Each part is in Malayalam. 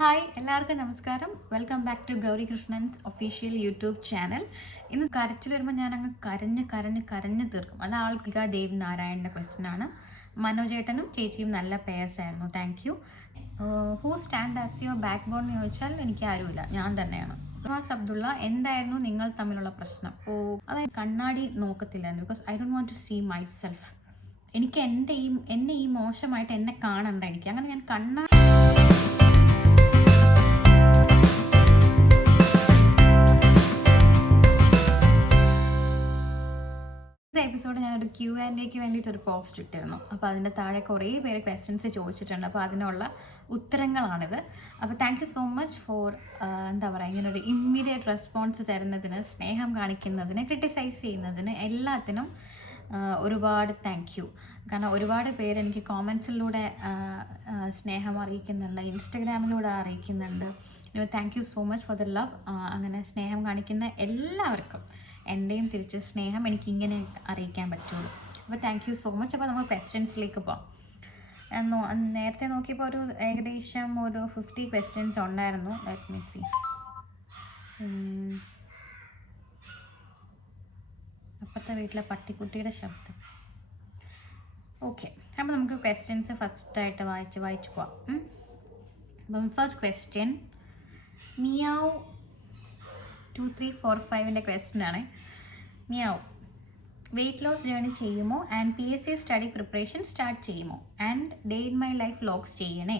ഹായ് എല്ലാവർക്കും നമസ്കാരം. Welcome back to Gauri Krishnan's official YouTube channel. ഇന്ന് കരച്ചിൽ വരുമ്പോൾ ഞാൻ അങ്ങ് കരഞ്ഞ് തീർക്കും. അത് ആൾക്കിക ദേവ് നാരായണൻ്റെ ക്വസ്റ്റ്യൻ ആണ്. മനോജേട്ടനും ചേച്ചിയും നല്ല പേഴ്സ് ആയിരുന്നു, thank you. Who stand as your backbone എന്ന് ചോദിച്ചാൽ എനിക്ക് ആരുമില്ല, ഞാൻ തന്നെയാണ്. അബ്ദുള്ള, എന്തായിരുന്നു നിങ്ങൾ തമ്മിലുള്ള പ്രശ്നം? അതായത് കണ്ണാടി നോക്കത്തില്ലായിരുന്നു, because I don't want to see myself. എനിക്ക് എന്നെ ഈ മോശമായിട്ട് എന്നെ കാണണ്ട. എനിക്ക് അങ്ങനെ ഞാൻ എപ്പിസോഡ് ഞാനൊരു Q&Aക്ക് വേണ്ടിയിട്ട് ഒരു പോസ്റ്റ് ഇട്ടിരുന്നു. അപ്പോൾ അതിൻ്റെ താഴെ കുറേ പേര് ക്വസ്റ്റ്യൻസ് ചോദിച്ചിട്ടുണ്ട്. അപ്പോൾ അതിനുള്ള ഉത്തരങ്ങളാണിത്. അപ്പോൾ thank you so much four എന്താ പറയുക, ഇങ്ങനൊരു ഇമ്മീഡിയറ്റ് റെസ്പോൺസ് തരുന്നതിന്, സ്നേഹം കാണിക്കുന്നതിന്, ക്രിട്ടിസൈസ് ചെയ്യുന്നതിന്, എല്ലാത്തിനും ഒരുപാട് താങ്ക് യു. കാരണം ഒരുപാട് പേര് എനിക്ക് കോമൻസിലൂടെ സ്നേഹം അറിയിക്കുന്നുണ്ട്, ഇൻസ്റ്റഗ്രാമിലൂടെ അറിയിക്കുന്നുണ്ട്. Thank you so much for the love. അങ്ങനെ സ്നേഹം കാണിക്കുന്ന എല്ലാവർക്കും എൻ്റെയും തിരിച്ച് സ്നേഹം എനിക്കിങ്ങനെ അറിയിക്കാൻ പറ്റുള്ളൂ. അപ്പോൾ താങ്ക് യു സോ മച്ച്. അപ്പോൾ നമുക്ക് ക്വസ്റ്റ്യൻസിലേക്ക് പോകാം. നേരത്തെ നോക്കിയപ്പോൾ ഏകദേശം ഒരു 50 ക്വസ്റ്റ്യൻസ് ഉണ്ടായിരുന്നു. Let me see. അപ്പുറത്തെ വീട്ടിലെ പട്ടിക്കുട്ടിയുടെ ശബ്ദം. ഓക്കെ, അപ്പോൾ നമുക്ക് ക്വസ്റ്റ്യൻസ് ഫസ്റ്റായിട്ട് വായിച്ച് പോവാം. അപ്പം ഫസ്റ്റ് ക്വസ്റ്റ്യൻ മിയാവ് 2345 ക്വസ്റ്റ്യൻ ആണ്. മിയാവ്, വെയിറ്റ് ലോസ് ജേർണി ചെയ്യുമോ and PSC study preparation start ചെയ്യുമോ and day in my life vlogs ചെയ്യണേ?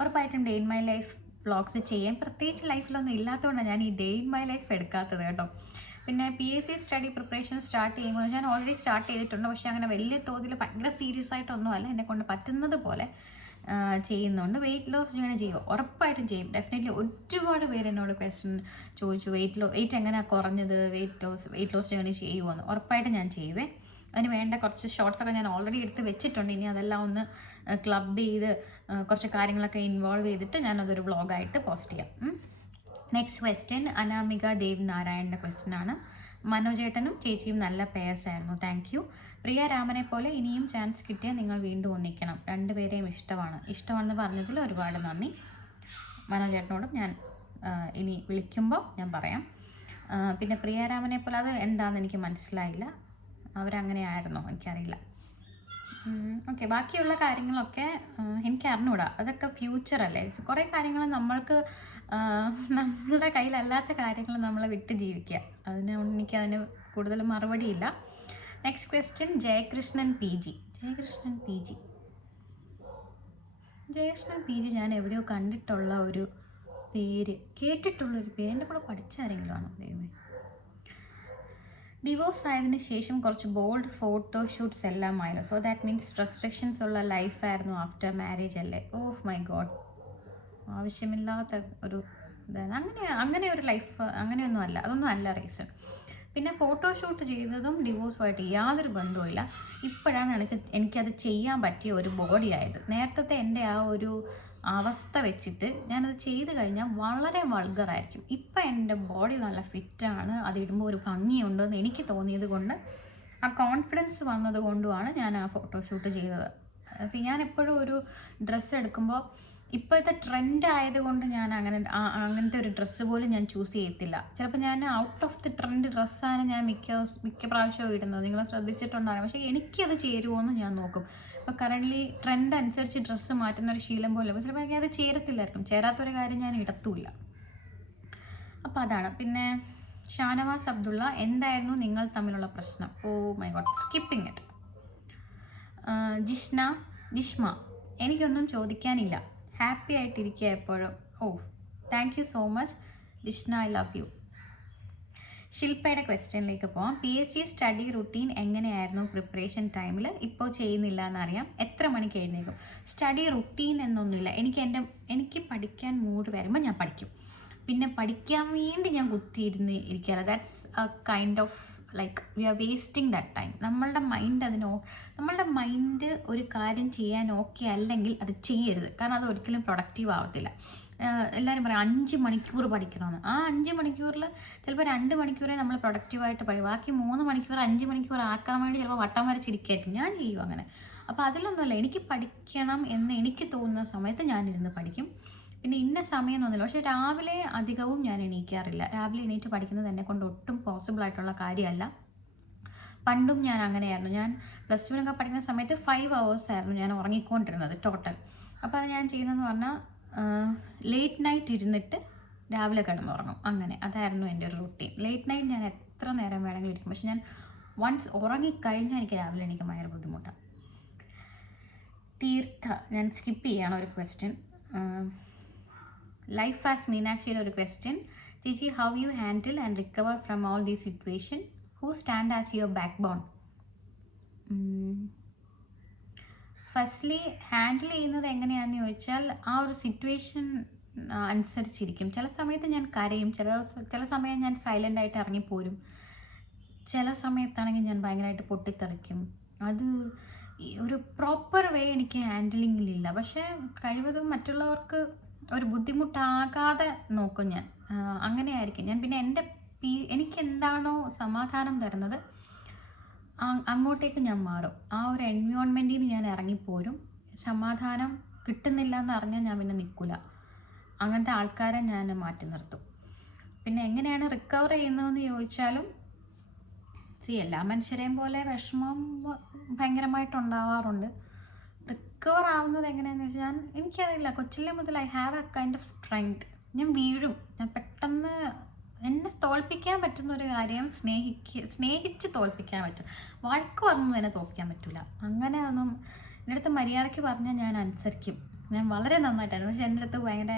ഉറപ്പായിട്ടും day in my life vlogs ചെയ്യാൻ. പ്രത്യേകിച്ച് ലൈഫിലൊന്നും ഇല്ലാത്തതുകൊണ്ടാണ് ഞാൻ ഈ ഡേ ഇൻ മൈ ലൈഫ് എടുക്കാത്തത് കേട്ടോ. പിന്നെ PSC സ്റ്റഡി പ്രിപ്പറേഷൻ സ്റ്റാർട്ട് ചെയ്യുമ്പോൾ ഞാൻ ഓൾറെഡി സ്റ്റാർട്ട് ചെയ്തിട്ടുണ്ട്. പക്ഷേ അങ്ങനെ വലിയ തോതിൽ ഭയങ്കര സീരിയസ് ആയിട്ടൊന്നുമല്ല, എന്നെക്കൊണ്ട് പറ്റുന്നത് പോലെ ചെയ്യുന്നുണ്ട്. വെയിറ്റ് ലോസ് ജേർണി ചെയ്യുമോ? ഉറപ്പായിട്ടും ചെയ്യും, ഡെഫിനറ്റ്ലി. ഒരുപാട് പേര് എന്നോട് ക്വസ്റ്റ്യൻ ചോദിച്ചു, വെയിറ്റ് എങ്ങനെയാണ് കുറഞ്ഞത്, വെയിറ്റ് ലോസ് ജേർണി ചെയ്യുമോ? ഉറപ്പായിട്ടും ഞാൻ ചെയ്യുവേ. അതിന് വേണ്ട കുറച്ച് ഷോർട്സൊക്കെ ഞാൻ ഓൾറെഡി എടുത്ത് വെച്ചിട്ടുണ്ട്. ഇനി അതെല്ലാം ഒന്ന് ക്ലബ് ചെയ്ത് കുറച്ച് കാര്യങ്ങളൊക്കെ ഇൻവോൾവ് ചെയ്തിട്ട് ഞാനതൊരു വ്ളോഗായിട്ട് പോസ്റ്റ് ചെയ്യാം. നെക്സ്റ്റ് ക്വസ്റ്റ്യൻ അനാമിക ദേവ് നാരായണൻ്റെ ക്വസ്റ്റ്യൻ ആണ്. മനോജേട്ടനും ചേച്ചിയും നല്ല പേഴ്സ് ആയിരുന്നു, താങ്ക് യു. പ്രിയ രാമനെ പോലെ ഇനിയും ചാൻസ് കിട്ടിയാൽ നിങ്ങൾ വീണ്ടും ഒന്നിക്കണം. രണ്ടുപേരെയും ഇഷ്ടമാണെന്ന് പറഞ്ഞതിൽ ഒരുപാട് നന്ദി. മനോജേട്ടനോടും ഞാൻ ഇനി വിളിക്കുമ്പോൾ ഞാൻ പറയാം. പിന്നെ പ്രിയ രാമനെ പോലെ അത് എന്താണെന്ന് എനിക്ക് മനസ്സിലായില്ല, അവരങ്ങനെ ആയിരുന്നോ എനിക്കറിയില്ല. ഓക്കെ, ബാക്കിയുള്ള കാര്യങ്ങളൊക്കെ എനിക്ക് അറിഞ്ഞൂടാ, അതൊക്കെ ഫ്യൂച്ചറല്ലേ. കുറേ കാര്യങ്ങൾ നമ്മളുടെ കയ്യിലല്ലാത്ത കാര്യങ്ങൾ നമ്മളെ വിട്ട് ജീവിക്കുക. എനിക്കതിന് കൂടുതൽ മറുപടിയില്ല. നെക്സ്റ്റ് ക്വസ്റ്റ്യൻ ജയകൃഷ്ണൻ PG ഞാൻ എവിടെയോ കണ്ടിട്ടുള്ള ഒരു പേര്, കേട്ടിട്ടുള്ളൊരു പേര്. എൻ്റെ കൂടെ പഠിച്ച ആരെങ്കിലും ആണോ ദൈവമേ? ഡിവോഴ്സ് ആയതിനു ശേഷം കുറച്ച് ബോൾഡ് ഫോട്ടോഷൂട്ട്സ് എല്ലാം ആയല്ലോ. സോ ദാറ്റ് മീൻസ് റെസ്ട്രിക്ഷൻസ് ഉള്ള ലൈഫായിരുന്നു ആഫ്റ്റർ മാരേജ് അല്ലേ? ഓഹ് മൈ ഗോഡ്, ആവശ്യമില്ലാത്ത ഒരു ഇതാണ്. അങ്ങനെ ഒരു ലൈഫ് അങ്ങനെയൊന്നും അല്ല, അതൊന്നും അല്ല റീസൺ. പിന്നെ ഫോട്ടോഷൂട്ട് ചെയ്തതും ഡിവോഴ്സുമായിട്ട് യാതൊരു ബന്ധവുമില്ല. ഇപ്പോഴാണ് എനിക്കത് ചെയ്യാൻ പറ്റിയ ഒരു ബോഡി ആയത്. നേരത്തെ എൻ്റെ ആ ഒരു അവസ്ഥ വെച്ചിട്ട് ഞാനത് ചെയ്ത് കഴിഞ്ഞാൽ വളരെ വൾഗറായിരിക്കും. ഇപ്പം എൻ്റെ ബോഡി നല്ല ഫിറ്റാണ്, അതിടുമ്പോൾ ഒരു ഭംഗിയുണ്ടെന്ന് എനിക്ക് തോന്നിയത് കൊണ്ട്, ആ കോൺഫിഡൻസ് വന്നത് കൊണ്ടുമാണ് ഞാൻ ആ ഫോട്ടോഷൂട്ട് ചെയ്തത്. ഞാൻ എപ്പോഴും ഒരു ഡ്രസ്സ് എടുക്കുമ്പോൾ ഇപ്പോഴത്തെ ട്രെൻഡ് ആയതുകൊണ്ട് ഞാൻ അങ്ങനത്തെ ഒരു ഡ്രസ്സ് പോലും ഞാൻ ചൂസ് ചെയ്യത്തില്ല. ചിലപ്പോൾ ഞാൻ ഔട്ട് ഓഫ് ദി ട്രെൻഡ് ഡ്രസ്സാണ് ഞാൻ മിക്ക പ്രാവശ്യവും ഇടുന്നത്, നിങ്ങൾ ശ്രദ്ധിച്ചിട്ടുണ്ടാകും. പക്ഷേ എനിക്കത് ചേരുമോ എന്ന് ഞാൻ നോക്കും. ഇപ്പോൾ കറൻ്റ്ലി ട്രെൻഡ് അനുസരിച്ച് ഡ്രസ്സ് മാറ്റുന്ന ഒരു ശീലം പോലെ ചിലപ്പോൾ എനിക്ക് അത് ചേരത്തില്ലായിരിക്കും. ചേരാത്തൊരു കാര്യം ഞാൻ ഇടത്തുമില്ല. അപ്പോൾ അതാണ്. പിന്നെ ഷാനവാസ് അബ്ദുള്ള, എന്തായിരുന്നു നിങ്ങൾ തമ്മിലുള്ള പ്രശ്നം? Oh my god, skipping it. Jishma, എനിക്കൊന്നും ചോദിക്കാനില്ല, ഹാപ്പി ആയിട്ടിരിക്കുക എപ്പോഴും. Oh thank you so much Jishna, I love you. ശില്പയുടെ ക്വസ്റ്റ്യനിലേക്ക് പോവാം. PSC സ്റ്റഡി റുട്ടീൻ എങ്ങനെയായിരുന്നു പ്രിപ്പറേഷൻ ടൈമിൽ? ഇപ്പോൾ ചെയ്യുന്നില്ല എന്നറിയാം. എത്ര മണിക്ക് എഴുന്നേക്കും? സ്റ്റഡി റുട്ടീൻ എന്നൊന്നുമില്ല. എനിക്ക് പഠിക്കാൻ മൂഡ് വരുമ്പോൾ ഞാൻ പഠിക്കും. പിന്നെ പഠിക്കാൻ വേണ്ടി ഞാൻ കുത്തിയിരുന്ന് ഇരിക്കുകയല്ല. That's a kind of like we are wasting that time. നമ്മളുടെ മൈൻഡ് ഒരു കാര്യം ചെയ്യാൻ ഓക്കെ അല്ലെങ്കിൽ അത് ചെയ്യരുത്. കാരണം അത് ഒരിക്കലും പ്രൊഡക്റ്റീവ് ആവത്തില്ല. എല്ലാവരും പറയും 5 മണിക്കൂർ പഠിക്കണമെന്ന്. ആ 5 മണിക്കൂറിൽ ചിലപ്പോൾ 2 മണിക്കൂറേ നമ്മൾ പ്രൊഡക്റ്റീവായിട്ട് പഠിക്കും. ബാക്കി 3 മണിക്കൂർ 5 മണിക്കൂർ ആക്കാൻ വേണ്ടി ചിലപ്പോൾ വട്ടം വരച്ചിരിക്കുകയായിരിക്കും. ഞാൻ ചെയ്യും അങ്ങനെ. അപ്പോൾ അതിലൊന്നുമല്ല, എനിക്ക് പഠിക്കണം എന്ന് എനിക്ക് തോന്നുന്ന സമയത്ത് ഞാനിരുന്ന് പഠിക്കും. പിന്നെ ഇന്ന ഇന്ന സമയം എന്നൊന്നുമില്ല. പക്ഷേ രാവിലെ അധികവും ഞാൻ എണീക്കാറില്ല. രാവിലെ എണീറ്റ് പഠിക്കുന്നത് എന്നെ കൊണ്ട് ഒട്ടും പോസിബിൾ ആയിട്ടുള്ള കാര്യമല്ല. പണ്ടും ഞാൻ അങ്ങനെയായിരുന്നു. ഞാൻ പ്ലസ് ടുവിനൊക്കെ പഠിക്കുന്ന സമയത്ത് 5 hours ആയിരുന്നു ഞാൻ ഉറങ്ങിക്കൊണ്ടിരുന്നത് ടോട്ടൽ. അപ്പോൾ അത് ഞാൻ ചെയ്യുന്നതെന്ന് പറഞ്ഞാൽ ലേറ്റ് നൈറ്റ് ഇരുന്നിട്ട് രാവിലെ കിടന്നുറങ്ങും. അങ്ങനെ അതായിരുന്നു എൻ്റെ ഒരു റൂട്ടീൻ. ലേറ്റ് നൈറ്റ് ഞാൻ എത്ര നേരം വേണമെങ്കിലും ഇരിക്കും. പക്ഷെ ഞാൻ വൺസ് ഉറങ്ങിക്കഴിഞ്ഞാൽ എനിക്ക് രാവിലെ എണീക്കാൻ ഭയങ്കര ബുദ്ധിമുട്ടാണ്. തീർത്ഥ, ഞാൻ സ്കിപ്പ് ചെയ്യണം ഒരു ക്വസ്റ്റ്യൻ. ലൈഫ് ആസ് മീനാക്ഷിയുടെ ഒരു ക്വസ്റ്റ്യൻ. ചേച്ചി, how you handle and recover from all these situation? Who stand as your backbone? Firstly handle ചെയ്യുന്നത് എങ്ങനെയാണെന്ന് ചോദിച്ചാൽ ആ ഒരു സിറ്റുവേഷൻ അനുസരിച്ചിരിക്കും. ചില സമയത്ത് ഞാൻ കരയും, ചില സമയം ഞാൻ സൈലൻ്റ് ആയിട്ട് ഇറങ്ങിപ്പോരും, ചില സമയത്താണെങ്കിൽ ഞാൻ ഭയങ്കരമായിട്ട് പൊട്ടിത്തെറിക്കും. അത് ഒരു പ്രോപ്പർ വേ എനിക്ക് ഹാൻഡിലിങ്ങിലില്ല. പക്ഷേ കഴിവതും മറ്റുള്ളവർക്ക് ഒരു ബുദ്ധിമുട്ടാകാതെ നോക്കും ഞാൻ. അങ്ങനെയായിരിക്കും ഞാൻ. പിന്നെ എനിക്ക് എന്താണോ സമാധാനം തരുന്നത് അങ്ങോട്ടേക്ക് ഞാൻ മാറും. ആ ഒരു എൻവയോൺമെൻറ്റിൽ നിന്ന് ഞാൻ ഇറങ്ങിപ്പോരും. സമാധാനം കിട്ടുന്നില്ല എന്ന് അറിഞ്ഞാൽ ഞാൻ പിന്നെ നിൽക്കില്ല. അങ്ങനത്തെ ആൾക്കാരെ ഞാൻ മാറ്റി നിർത്തും. പിന്നെ എങ്ങനെയാണ് റിക്കവർ ചെയ്യുന്നതെന്ന് ചോദിച്ചാലും എല്ലാ മനുഷ്യരെയും പോലെ വിഷമം ഭയങ്കരമായിട്ടുണ്ടാവാറുണ്ട്. റിക്കവർ ആവുന്നത് എങ്ങനെയാണെന്ന് വെച്ചാൽ എനിക്കറിയില്ല, കൊച്ചിലെ മുതൽ I have A kind of strength. ഞാൻ വീഴും, ഞാൻ പെട്ടെന്ന് എന്നെ തോൽപ്പിക്കാൻ പറ്റുന്ന ഒരു കാര്യം സ്നേഹിച്ച് തോൽപ്പിക്കാൻ പറ്റും. വഴക്ക് പറഞ്ഞൊന്നും എന്നെ തോൽപ്പിക്കാൻ പറ്റില്ല. അങ്ങനെ ഒന്നും എൻ്റെ അടുത്ത് മര്യാദയ്ക്ക് പറഞ്ഞാൽ ഞാൻ അനുസരിക്കും. ഞാൻ വളരെ നന്നായിട്ടായിരുന്നു. പക്ഷെ എൻ്റെ അടുത്ത് ഭയങ്കര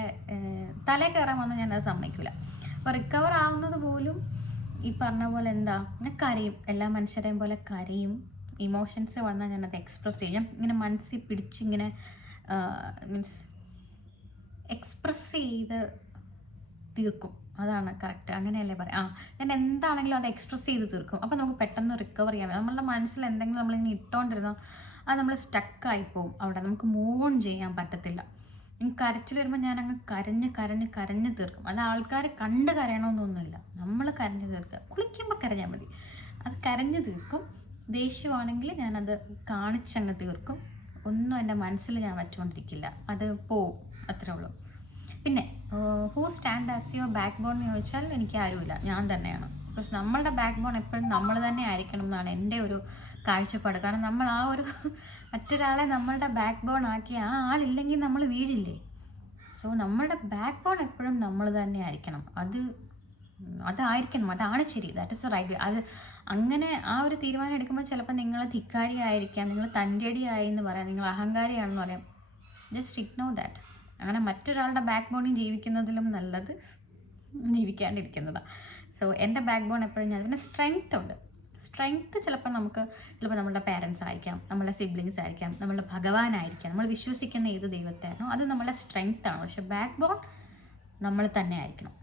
തലേ കയറാൻ വന്നാൽ ഞാനത് സമ്മതിക്കില്ല. അപ്പോൾ റിക്കവർ ആവുന്നത് പോലും ഈ പറഞ്ഞ പോലെ ഞാൻ കരയും, എല്ലാ മനുഷ്യരെയും പോലെ കരയും. ഇമോഷൻസ് വന്നാൽ ഞാനത് എക്സ്പ്രസ് ചെയ്യും. ഇങ്ങനെ മനസ്സിൽ പിടിച്ചിങ്ങനെ മീൻസ് എക്സ്പ്രസ് ചെയ്ത് തീർക്കും. അതാണ് കറക്റ്റ്, അങ്ങനെയല്ലേ പറയാം. ഞാൻ എന്താണെങ്കിലും അത് എക്സ്പ്രസ് ചെയ്ത് തീർക്കും. അപ്പോൾ നമുക്ക് പെട്ടെന്ന് റിക്കവർ ചെയ്യാൻ പറ്റും. നമ്മളുടെ മനസ്സിൽ എന്തെങ്കിലും നമ്മളിങ്ങനെ ഇട്ടുകൊണ്ടിരുന്നോ അത് നമ്മൾ സ്റ്റക്കായിപ്പോവും. അവിടെ നമുക്ക് മൂവ് ഓൺ ചെയ്യാൻ പറ്റത്തില്ല. കരച്ചിൽ വരുമ്പോൾ ഞാൻ അങ്ങ് കരഞ്ഞ് തീർക്കും. അത് ആൾക്കാർ കണ്ട് കരയണമെന്നൊന്നുമില്ല, നമ്മൾ കരഞ്ഞ് തീർക്കുക. കുളിക്കുമ്പോൾ കരഞ്ഞാൽ മതി. അത് കരഞ്ഞ് തീർക്കും. ദേഷ്യമാണെങ്കിൽ ഞാനത് കാണിച്ചങ്ങ് തീർക്കും. ഒന്നും എൻ്റെ മനസ്സിൽ ഞാൻ വച്ചുകൊണ്ടിരിക്കില്ല, അത് പോവും, അത്രേ ഉള്ളൂ. പിന്നെ who stand as your backbone എന്ന് ചോദിച്ചാൽ എനിക്ക് ആരുമില്ല, ഞാൻ തന്നെയാണ്. ബിക്കോസ് നമ്മളുടെ ബാക്ക് ബോൺ എപ്പോഴും നമ്മൾ തന്നെ ആയിരിക്കണം എന്നാണ് എൻ്റെ ഒരു കാഴ്ചപ്പാട്. കാരണം നമ്മൾ ആ ഒരു മറ്റൊരാളെ നമ്മളുടെ ബാക്ക് ബോൺ ആക്കി ആ ആളില്ലെങ്കിൽ നമ്മൾ വീഴില്ലേ. സോ നമ്മളുടെ ബാക്ക് ബോൺ എപ്പോഴും നമ്മൾ തന്നെ ആയിരിക്കണം. അതായിരിക്കണം, അതാണ് ശരി. That is right. അത് അങ്ങനെ ആ ഒരു തീരുമാനം എടുക്കുമ്പോൾ ചിലപ്പോൾ നിങ്ങൾ ധിക്കാരി ആയിരിക്കാം, നിങ്ങൾ തൻ്റെടിയായി എന്ന് പറയാം, നിങ്ങൾ അഹങ്കാരിയാണെന്ന് പറയാം. Just ignore that. അങ്ങനെ മറ്റൊരാളുടെ ബാക്ക് ബോണിൽ ജീവിക്കുന്നതിലും നല്ലത് ജീവിക്കാണ്ടിരിക്കുന്നതാണ്. സോ എൻ്റെ ബാക്ക് ബോൺ എപ്പോഴും പിന്നെ സ്ട്രെങ്ത് ഉണ്ട്. സ്ട്രെങ്ത് ചിലപ്പോൾ നമ്മളുടെ പാരൻസ് ആയിരിക്കാം, നമ്മളുടെ സിബ്ലിങ്സ് ആയിരിക്കാം, നമ്മളുടെ ഭഗവാനായിരിക്കാം, നമ്മൾ വിശ്വസിക്കുന്ന ഏത് ദൈവത്തെയാണോ അത് നമ്മളെ സ്ട്രെങ്ത് ആണ്. പക്ഷെ ബാക്ക് ബോൺ നമ്മൾ തന്നെ ആയിരിക്കണം.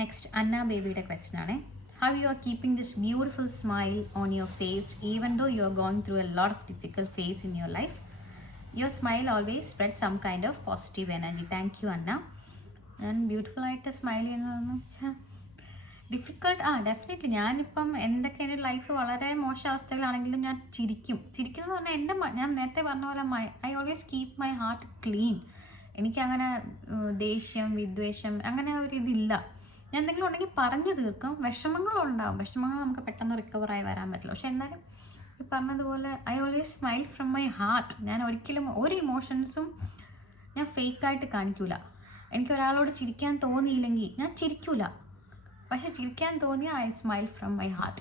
നെക്സ്റ്റ് അന്ന ബേബിയുടെ ക്വസ്റ്റ്യൻ ആണ്. How you are keeping this beautiful smile on your face even though you are going through a lot of difficult phase in your life? Your smile always spread some kind of positive energy. Thank you Anna. ഞാൻ ബ്യൂട്ടിഫുള്ളായിട്ട് സ്മൈൽ ചെയ്യുന്നതെന്ന് വെച്ചാൽ ഡിഫിക്കൾട്ട് ഡെഫിനറ്റ്ലി. ഞാനിപ്പം എന്തൊക്കെ എൻ്റെ ലൈഫ് വളരെ മോശം അവസ്ഥയിലാണെങ്കിലും ഞാൻ ചിരിക്കുന്നത് പറഞ്ഞാൽ ഞാൻ നേരത്തെ പറഞ്ഞ പോലെ I always keep my heart clean. എനിക്കങ്ങനെ ദേഷ്യം വിദ്വേഷം അങ്ങനെ ഒരു ഇതില്ല. ഞാൻ എന്തെങ്കിലും ഉണ്ടെങ്കിൽ പറഞ്ഞു തീർക്കും. വിഷമങ്ങളുണ്ടാവും, വിഷമങ്ങൾ നമുക്ക് പെട്ടെന്ന് റിക്കവറായി വരാൻ പറ്റില്ല. പക്ഷെ എന്നാലും ഈ പറഞ്ഞതുപോലെ I always smile from my heart. ഞാൻ ഒരിക്കലും ഒരു ഇമോഷൻസും ഞാൻ ഫേക്കായിട്ട് കാണിക്കൂല. എനിക്കൊരാളോട് ചിരിക്കാൻ തോന്നിയില്ലെങ്കിൽ ഞാൻ ചിരിക്കൂല. പക്ഷെ ചിരിക്കാൻ തോന്നിയാൽ I smile from my heart.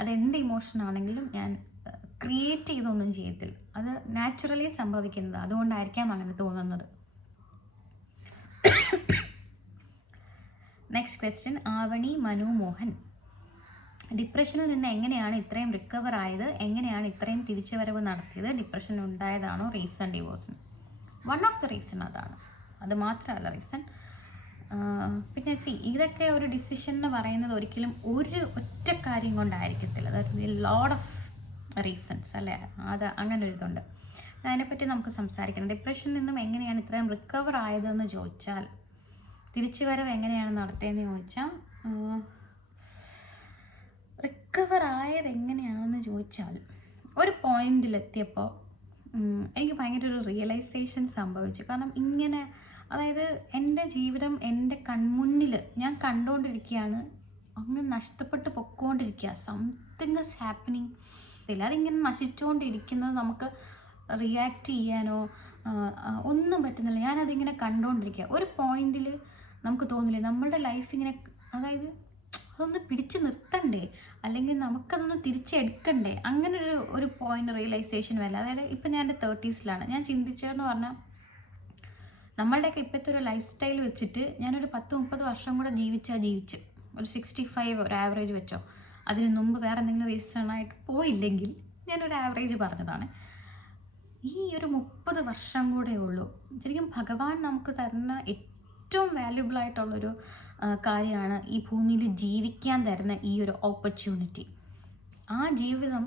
അതെന്ത് ഇമോഷനാണെങ്കിലും ഞാൻ ക്രിയേറ്റ് ചെയ്തൊന്നും ചെയ്യത്തില്ല. അത് നാച്ചുറലി സംഭവിക്കുന്നത്. അതുകൊണ്ടായിരിക്കാം അങ്ങനെ തോന്നുന്നത്. Next question Avani Manu Mohan. ഡിപ്രഷനിൽ നിന്ന് എങ്ങനെയാണ് ഇത്രയും റിക്കവർ ആയത്? എങ്ങനെയാണ് ഇത്രയും തിരിച്ചുവരവ് നടത്തിയത്? ഡിപ്രഷൻ ഉണ്ടായതാണോ റീസൺ ഡിവോഴ്സിന്? വൺ ഓഫ് ദ റീസൺ അതാണ്. അത് മാത്രമല്ല റീസൺ. പിന്നെ ഇതൊക്കെ ഒരു ഡിസിഷൻ എന്ന് പറയുന്നത് ഒരിക്കലും ഒറ്റ കാര്യം കൊണ്ടായിരിക്കത്തില്ല. അതായത് ലോഡ് ഓഫ് റീസൺസ് അല്ലേ, അത് അങ്ങനെ ഒരു ഇതുണ്ട്. അതിനെപ്പറ്റി നമുക്ക് സംസാരിക്കണം. ഡിപ്രഷനിൽ നിന്നും എങ്ങനെയാണ് ഇത്രയും റിക്കവർ ആയതെന്ന് ചോദിച്ചാൽ, തിരിച്ചുവരവ് എങ്ങനെയാണ് നടത്തിയതെന്ന് ചോദിച്ചാൽ, റിക്കവർ ആയത് എങ്ങനെയാണെന്ന് ചോദിച്ചാൽ ഒരു പോയിന്റിലെത്തിയപ്പോൾ എനിക്ക് ഭയങ്കര ഒരു റിയലൈസേഷൻ സംഭവിച്ചു. കാരണം ഇങ്ങനെ, അതായത് എൻ്റെ ജീവിതം എൻ്റെ കൺമുന്നിൽ ഞാൻ കണ്ടുകൊണ്ടിരിക്കുകയാണ്, അങ്ങ് നഷ്ടപ്പെട്ട് പൊക്കോണ്ടിരിക്കുക. സംതിങ് ഇസ് ഹാപ്പനിങ് ഇല്ല, അതിങ്ങനെ നശിച്ചുകൊണ്ടിരിക്കുന്നത് നമുക്ക് റിയാക്ട് ചെയ്യാനോ ഒന്നും പറ്റുന്നില്ല. ഞാനതിങ്ങനെ കണ്ടുകൊണ്ടിരിക്കുക. ഒരു പോയിന്റിൽ നമുക്ക് തോന്നില്ലേ നമ്മളുടെ ലൈഫ് ഇങ്ങനെ, അതായത് അതൊന്ന് പിടിച്ചു നിർത്തണ്ടേ, അല്ലെങ്കിൽ നമുക്കതൊന്ന് തിരിച്ചെടുക്കണ്ടേ, അങ്ങനെ ഒരു പോയിന്റ് റിയലൈസേഷൻ വരില്ല. അതായത് ഇപ്പം ഞാൻ എൻ്റെ 30s ഞാൻ ചിന്തിച്ചതെന്ന് പറഞ്ഞാൽ, നമ്മളുടെയൊക്കെ ഇപ്പോഴത്തെ ഒരു ലൈഫ് സ്റ്റൈൽ വെച്ചിട്ട് ഞാനൊരു 10-30 വർഷം കൂടെ ജീവിച്ചു ഒരു 65 ഒരു ആവറേജ് വെച്ചോ. അതിന് മുമ്പ് വേറെ എന്തെങ്കിലും റീസണായിട്ട് പോയില്ലെങ്കിൽ ഞാനൊരു ആവറേജ് പറഞ്ഞതാണ്. ഈ ഒരു 30 വർഷം കൂടെ ഉള്ളൂ. ശരിക്കും ഭഗവാൻ നമുക്ക് തരുന്ന ഏറ്റവും വാല്യുബിൾ ആയിട്ടുള്ളൊരു കാര്യമാണ് ഈ ഭൂമിയിൽ ജീവിക്കാൻ തരുന്ന ഈ ഒരു ഓപ്പർച്യൂണിറ്റി. ആ ജീവിതം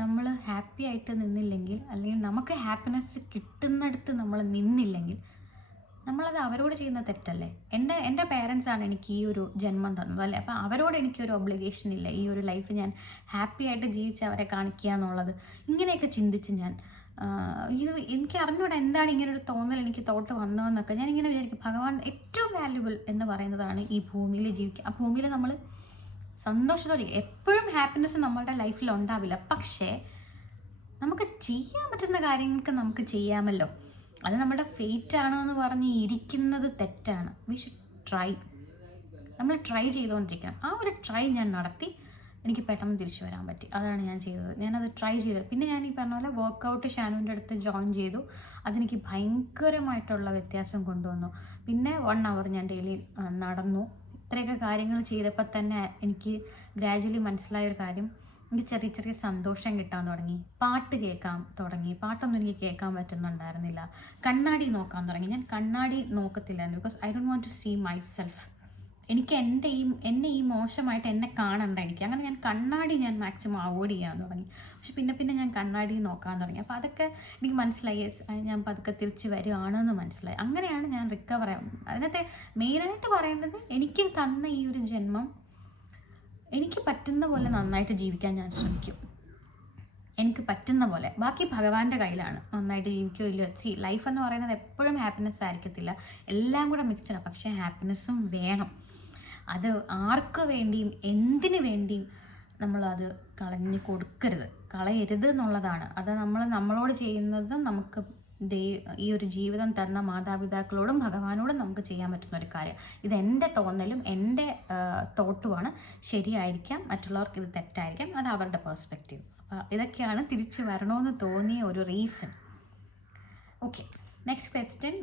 നമ്മൾ ഹാപ്പി ആയിട്ട് നിന്നില്ലെങ്കിൽ, അല്ലെങ്കിൽ നമുക്ക് ഹാപ്പിനെസ് കിട്ടുന്നിടത്ത് നമ്മൾ നിന്നില്ലെങ്കിൽ, നമ്മളത് അവരോട് ചെയ്യുന്ന തെറ്റല്ലേ? എൻ്റെ പേരൻസാണ് എനിക്ക് ഈ ഒരു ജന്മം തന്നത് അല്ലേ? അപ്പോൾ അവരോട് എനിക്കൊരു ഒബ്ലിഗേഷൻ ഇല്ല ഈ ഒരു ലൈഫ് ഞാൻ ഹാപ്പി ആയിട്ട് ജീവിച്ച് അവരെ കാണിക്കുക എന്നുള്ളത്. ഇങ്ങനെയൊക്കെ ചിന്തിച്ച് ഞാൻ ഇത് എനിക്ക് അറിഞ്ഞൂടെ എന്താണ് ഇങ്ങനൊരു തോന്നൽ എനിക്ക് തോട്ട് വന്നതെന്നൊക്കെ ഞാനിങ്ങനെ വിചാരിക്കും. ഭഗവാൻ ഏറ്റവും വാല്യുബിൾ എന്ന് പറയുന്നതാണ് ഈ ഭൂമിയിൽ ജീവിക്കുക. ആ ഭൂമിയിൽ നമ്മൾ സന്തോഷത്തോടെ, എപ്പോഴും ഹാപ്പിനെസ് നമ്മളുടെ ലൈഫിൽ ഉണ്ടാവില്ല, പക്ഷേ നമുക്ക് ചെയ്യാൻ പറ്റുന്ന കാര്യങ്ങൾക്ക് നമുക്ക് ചെയ്യാമല്ലോ. അത് നമ്മുടെ ഫേറ്റ് ആണെന്ന് പറഞ്ഞ് ഇരിക്കുന്നത് തെറ്റാണ്. We should try. നമ്മൾ ട്രൈ ചെയ്തുകൊണ്ടിരിക്കണം. ആ ഒരു ട്രൈ ഞാൻ നടത്തി, എനിക്ക് പെട്ടെന്ന് തിരിച്ചു വരാൻ പറ്റി. അതാണ് ഞാൻ ചെയ്തത്. ഞാനത് ട്രൈ ചെയ്തത്. പിന്നെ ഞാൻ ഈ പറഞ്ഞ പോലെ വർക്കൗട്ട് ഷാനുവിൻ്റെ അടുത്ത് ജോയിൻ ചെയ്തു. അതെനിക്ക് ഭയങ്കരമായിട്ടുള്ള വ്യത്യാസം കൊണ്ടുവന്നു. പിന്നെ 1 hour ഞാൻ ഡെയിലി നടന്നു. ഇത്രയൊക്കെ കാര്യങ്ങൾ ചെയ്തപ്പോൾ തന്നെ എനിക്ക് ഗ്രാജുവലി മനസ്സിലായൊരു കാര്യം, എനിക്ക് ചെറിയ ചെറിയ സന്തോഷം കിട്ടാൻ തുടങ്ങി. പാട്ട് കേൾക്കാൻ തുടങ്ങി. പാട്ടൊന്നും എനിക്ക് കേൾക്കാൻ പറ്റുന്നുണ്ടായിരുന്നില്ല. കണ്ണാടി നോക്കാൻ തുടങ്ങി. ഞാൻ കണ്ണാടി നോക്കത്തില്ലായിരുന്നു, because I don't want to see myself. എനിക്ക് എന്നെ ഈ മോശമായിട്ട് എന്നെ കാണണ്ട എനിക്ക്. അങ്ങനെ ഞാൻ കണ്ണാടി മാക്സിമം അവോയ്ഡ് ചെയ്യാൻ തുടങ്ങി. പക്ഷെ പിന്നെ ഞാൻ കണ്ണാടി നോക്കാൻ തുടങ്ങി. അപ്പോൾ അതൊക്കെ എനിക്ക് മനസ്സിലായി, ഞാൻ പതുക്കെ തിരിച്ച് വരികയാണെന്ന് മനസ്സിലായി. അങ്ങനെയാണ് ഞാൻ റിക്കവർ ആവുന്നത്. അതിനകത്ത് മെയിനായിട്ട് പറയേണ്ടത്, എനിക്ക് തന്ന ഈ ഒരു ജന്മം എനിക്ക് പറ്റുന്ന പോലെ നന്നായിട്ട് ജീവിക്കാൻ ഞാൻ ശ്രമിക്കും. എനിക്ക് പറ്റുന്ന പോലെ. ബാക്കി ഭഗവാന്റെ കയ്യിലാണ്. നന്നായിട്ട് ജീവിക്കുകയോ ഇല്ലയോ. ലൈഫ് എന്ന് പറയുന്നത് എപ്പോഴും ഹാപ്പിനെസ് ആയിരിക്കത്തില്ല, എല്ലാം കൂടെ മിക്സ്ഡാണ്. പക്ഷേ ഹാപ്പിനെസ്സും വേണം. അത് ആർക്ക് വേണ്ടിയും എന്തിനു വേണ്ടിയും നമ്മളത് കളയരുത് എന്നുള്ളതാണ്. അത് നമ്മളോട് ചെയ്യുന്നത് നമുക്ക് ഈ ഒരു ജീവിതം തന്ന മാതാപിതാക്കളോടും ഭഗവാനോടും നമുക്ക് ചെയ്യാൻ പറ്റുന്ന ഒരു കാര്യം. ഇത് എൻ്റെ തോന്നലും എൻ്റെ തോട്ടുമാണ്. ശരിയായിരിക്കാം, മറ്റുള്ളവർക്ക് ഇത് തെറ്റായിരിക്കാം, അത് അവരുടെ പെർസ്പെക്റ്റീവ്. അപ്പോൾ ഇതൊക്കെയാണ് തിരിച്ചു വരണമെന്ന് തോന്നിയ ഒരു reason. Okay, next question.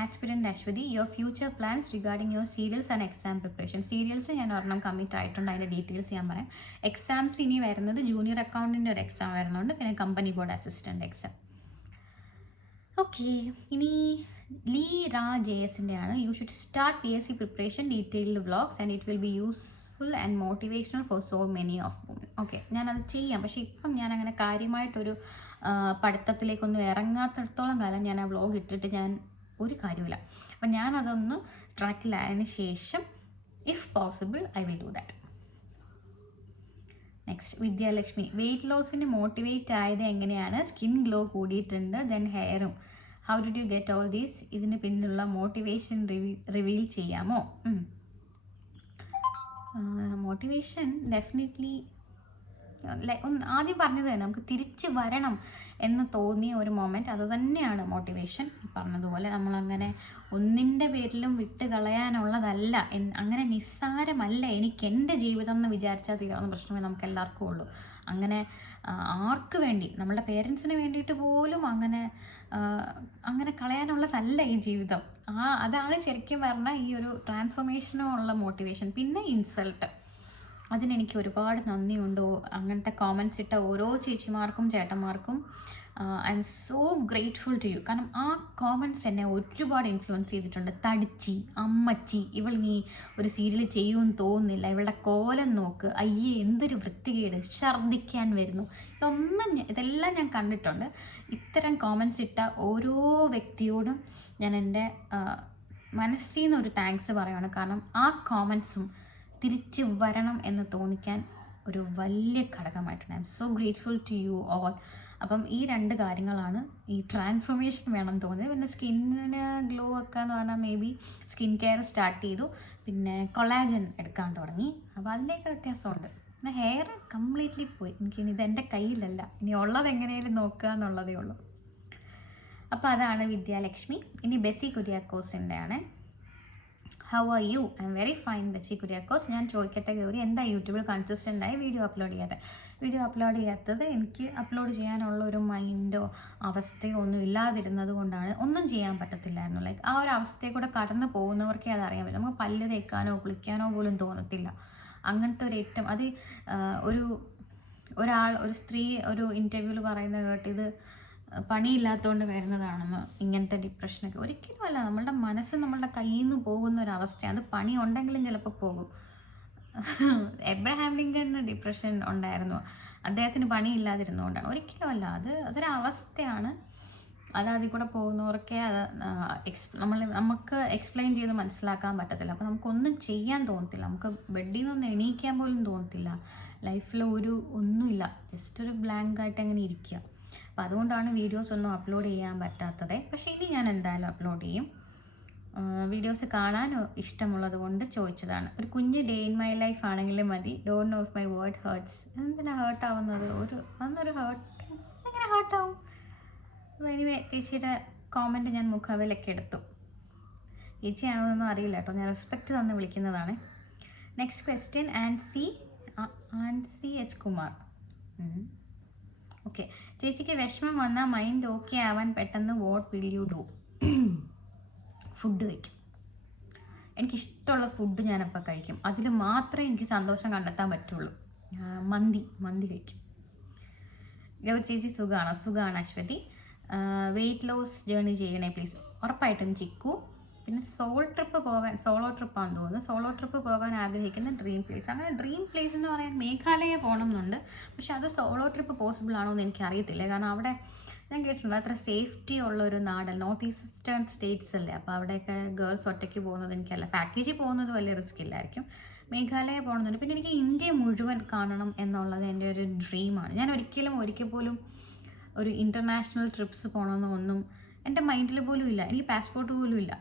Aspirant Aswathi, your future plans regarding your serials and exam preparation. Serials ഞാൻ ഒരെണ്ണം കമ്മിറ്റ് ആയിട്ടുണ്ട്, അതിൻ്റെ ഡീറ്റെയിൽസ് ഞാൻ പറയാം. എക്സാംസ് ഇനി വരുന്നത് ജൂനിയർ അക്കൗണ്ടിൻ്റെ ഒരു എക്സാം വരുന്നുണ്ട്, പിന്നെ company board assistant exam. Okay, ഇനി ലീ രാ ജെഎസിൻ്റെ ആണ്. You should start PSC preparation detailed vlogs and it will be useful and motivational for so many of women. Okay, ഞാനത് ചെയ്യാം. പക്ഷേ ഇപ്പം ഞാനങ്ങനെ കാര്യമായിട്ടൊരു പഠിത്തത്തിലേക്കൊന്നും ഇറങ്ങാത്തിടത്തോളം കാലം ഞാൻ ആ വ്ളോഗ് ഇട്ടിട്ട് ഞാൻ ഒരു കാര്യമില്ല. അപ്പം ഞാനതൊന്ന് ട്രാക്കിലായതിനു ശേഷം if possible I will do that. Next, Vidyalakshmi, weight ലോസിന് മോട്ടിവേറ്റ് ആയത് എങ്ങനെയാണ്? സ്കിൻ ഗ്ലോ കൂടിയിട്ടുണ്ട്, ദെൻ ഹെയറും. How did you get all these? ഇതിന് പിന്നിലുള്ള മോട്ടിവേഷൻ റിവീൽ ചെയ്യാമോ? മോട്ടിവേഷൻ ഡെഫിനറ്റ്ലി ആദ്യം പറഞ്ഞത് തന്നെ, നമുക്ക് തിരിച്ച് വരണം എന്ന് തോന്നിയ ഒരു മൊമെൻറ്റ്, അത് തന്നെയാണ് മോട്ടിവേഷൻ. പറഞ്ഞതുപോലെ നമ്മളങ്ങനെ ഒന്നിൻ്റെ പേരിലും വിട്ട് കളയാനുള്ളതല്ല, അങ്ങനെ നിസ്സാരമല്ല എനിക്ക് എൻ്റെ ജീവിതം എന്ന് വിചാരിച്ചാൽ തീരാവുന്ന പ്രശ്നമേ നമുക്ക് എല്ലാവർക്കും ഉള്ളൂ. അങ്ങനെ ആർക്ക് വേണ്ടി, നമ്മളുടെ പേരൻസിന് വേണ്ടിയിട്ട് പോലും അങ്ങനെ കളയാനുള്ളതല്ല ഈ ജീവിതം. അതാണ് ശരിക്കും പറഞ്ഞാൽ ഈ ഒരു ട്രാൻസ്ഫോർമേഷനുള്ള മോട്ടിവേഷൻ. പിന്നെ ഇൻസൾട്ട്, അതിനെനിക്ക് ഒരുപാട് നന്ദിയുണ്ടോ അങ്ങനത്തെ കോമൻസ് ഇട്ട ഓരോ ചേച്ചിമാർക്കും ചേട്ടന്മാർക്കും. I'm so grateful to you. കാരണം ആ കോമൻസ് എന്നെ ഒരുപാട് ഇൻഫ്ലുവൻസ് ചെയ്തിട്ടുണ്ട്. തടിച്ചി, അമ്മച്ചി, ഇവൾ നീ ഒരു സീരിയൽ ചെയ്യുമെന്ന് തോന്നുന്നില്ല, ഇവളുടെ കോലം നോക്ക്, അയ്യേ എന്തൊരു വൃത്തികേട്, ഛർദ്ദിക്കാൻ വരുന്നു, ഇതെല്ലാം ഞാൻ കണ്ടിട്ടുണ്ട്. ഇത്തരം കോമൻസ് ഇട്ട ഓരോ വ്യക്തിയോടും ഞാൻ എൻ്റെ മനസ്സിൽ നിന്ന് ഒരു താങ്ക്സ് പറയുകയാണ്. കാരണം ആ കോമൻസും തിരിച്ച് വരണം എന്ന് തോന്നിക്കാൻ ഒരു വലിയ ഘടകമായിട്ടുണ്ട്. I'm so grateful to you all. അപ്പം ഈ 2 കാര്യങ്ങളാണ് ഈ ട്രാൻസ്ഫോർമേഷൻ വേണം തോന്നിയത്. പിന്നെ സ്കിന്നിന് ഗ്ലോ ഒക്കെ എന്ന് പറഞ്ഞാൽ may be skin care start ചെയ്തു, പിന്നെ കൊളാജൻ എടുക്കാൻ തുടങ്ങി. അപ്പോൾ അതിലേക്ക് വ്യത്യാസമുണ്ട്. പിന്നെ ഹെയർ കംപ്ലീറ്റ്ലി പോയി. എനിക്കിനി ഇതെൻ്റെ കയ്യിലല്ല, ഇനി ഉള്ളത് എങ്ങനെയാലും നോക്കുക എന്നുള്ളതേ ഉള്ളൂ. അപ്പോൾ അതാണ് വിദ്യാലക്ഷ്മി. ഇനി ബെസി കുര്യാക്കോസിൻ്റെ ആണ്. How are U? I am very fine Bessy Kuriakose. ഞാൻ ചോദിക്കട്ടെ ഗൗരി, എന്താ യൂട്യൂബിൽ കൺസിസ്റ്റൻ്റായി വീഡിയോ അപ്ലോഡ് ചെയ്യാത്തത് എനിക്ക് അപ്ലോഡ് ചെയ്യാനുള്ള ഒരു മൈൻഡോ അവസ്ഥയോ ഒന്നും ഇല്ലാതിരുന്നത് കൊണ്ടാണ്. ഒന്നും ചെയ്യാൻ പറ്റത്തില്ലായിരുന്നു. ലൈക്ക് ആ ഒരു അവസ്ഥയെ കൂടെ കടന്നു പോകുന്നവർക്കേ അതറിയാൻ പറ്റും. നമുക്ക് പല്ല് തേക്കാനോ കുളിക്കാനോ പോലും തോന്നത്തില്ല. അങ്ങനത്തെ ഒരു ഏറ്റവും അത് ഒരു സ്ത്രീ ഒരു ഇൻ്റർവ്യൂവിൽ പറയുന്നത് കേട്ട് ഇത് പണിയില്ലാത്തതുകൊണ്ട് വരുന്നതാണെന്ന്, ഇങ്ങനത്തെ ഡിപ്രഷനൊക്കെ. ഒരിക്കലും അല്ല. നമ്മളുടെ മനസ്സ് നമ്മളുടെ കയ്യിൽ നിന്ന് പോകുന്ന ഒരവസ്ഥയാണ്. അത് പണി ഉണ്ടെങ്കിലും ചിലപ്പോൾ പോകും. എബ്രഹാം ലിങ്കണിന് ഡിപ്രഷൻ ഉണ്ടായിരുന്നു, അദ്ദേഹത്തിന് പണിയില്ലാതിരുന്നുകൊണ്ടാണ്. ഒരിക്കലും അല്ല. അതൊരവസ്ഥയാണ്. അതിൽ കൂടെ പോകുന്നവർക്കേ അത് നമുക്ക് എക്സ്പ്ലെയിൻ ചെയ്ത് മനസ്സിലാക്കാൻ പറ്റത്തില്ല. അപ്പോൾ നമുക്കൊന്നും ചെയ്യാൻ തോന്നത്തില്ല. നമുക്ക് ബെഡിൽ നിന്നൊന്നും എണീക്കാൻ പോലും തോന്നത്തില്ല. ലൈഫിൽ ഒന്നുമില്ല, ജസ്റ്റ് ഒരു ബ്ലാങ്ക് ആയിട്ട് അങ്ങനെ ഇരിക്കുക. അപ്പോൾ അതുകൊണ്ടാണ് വീഡിയോസ് ഒന്നും അപ്ലോഡ് ചെയ്യാൻ പറ്റാത്തത്. പക്ഷേ ഇനി ഞാൻ എന്തായാലും അപ്ലോഡ് ചെയ്യും. വീഡിയോസ് കാണാൻ ഇഷ്ടമുള്ളത് കൊണ്ട് ചോദിച്ചതാണ്. ഒരു കുഞ്ഞ് ഡേ ഇൻ മൈ ലൈഫ് ആണെങ്കിലും മതി. Don't know if my word hurts. എന്തിനാണ് ഹേർട്ടാവുന്നത്? അന്നൊരു എങ്ങനെ ഹേർട്ടാവും? എനിവേ, ചേച്ചിയുടെ കോമൻറ്റ് ഞാൻ മുഖവിലൊക്കെ എടുത്തു. ചേച്ചിയാണോന്നൊന്നും അറിയില്ല കേട്ടോ, ഞാൻ റെസ്പെക്റ്റ് തന്ന് വിളിക്കുന്നതാണ്. Next question, Ancy H Kumar. Okay, ചേച്ചിക്ക് വിഷമം വന്നാൽ മൈൻഡ് ഓക്കെ ആവാൻ പെട്ടെന്ന് what will you do? Food കഴിക്കും. എനിക്കിഷ്ടമുള്ള ഫുഡ് ഞാനപ്പോൾ കഴിക്കും. അതിൽ മാത്രമേ എനിക്ക് സന്തോഷം കണ്ടെത്താൻ പറ്റുള്ളൂ. മന്തി കഴിക്കും. ഗൗരി ചേച്ചി സുഖമാണ് അശ്വതി. വെയിറ്റ് ലോസ് ജേർണി ചെയ്യണേ പ്ലീസ്. ഉറപ്പായിട്ടും ചിക്കു. പിന്നെ സോളോ ട്രിപ്പാണെന്ന് തോന്നുന്നു. സോളോ ട്രിപ്പ് പോകാൻ ആഗ്രഹിക്കുന്ന ഡ്രീം പ്ലേസ്. അങ്ങനെ ഡ്രീം പ്ലേസ് എന്ന് പറയാൻ മേഘാലയ പോകണം എന്നുണ്ട്. പക്ഷെ അത് സോളോ ട്രിപ്പ് പോസിബിൾ ആണോ എന്ന് എനിക്കറിയത്തില്ല. കാരണം അവിടെ ഞാൻ കേട്ടിട്ടുണ്ട് അത്ര സേഫ്റ്റി ഉള്ളൊരു നാടല്ല. നോർത്ത് ഈസ്റ്റേൺ സ്റ്റേറ്റ്സ് അല്ലേ, അപ്പോൾ അവിടെയൊക്കെ ഗേൾസ് ഒറ്റയ്ക്ക് പോകുന്നത് എനിക്കല്ല. പാക്കേജിൽ പോകുന്നത് വലിയ റിസ്ക് ഇല്ലായിരിക്കും. മേഘാലയ പോകണമെന്നുണ്ട്. പിന്നെ എനിക്ക് ഇന്ത്യ മുഴുവൻ കാണണം എന്നുള്ളത് എൻ്റെ ഒരു ഡ്രീമാണ്. ഞാൻ ഒരിക്കൽ പോലും ഒരു ഇൻ്റർനാഷണൽ ട്രിപ്സ് പോകണമെന്നൊന്നും എൻ്റെ മൈൻഡിൽ പോലും ഇല്ല. എനിക്ക് പാസ്പോർട്ട് പോലും ഇല്ല.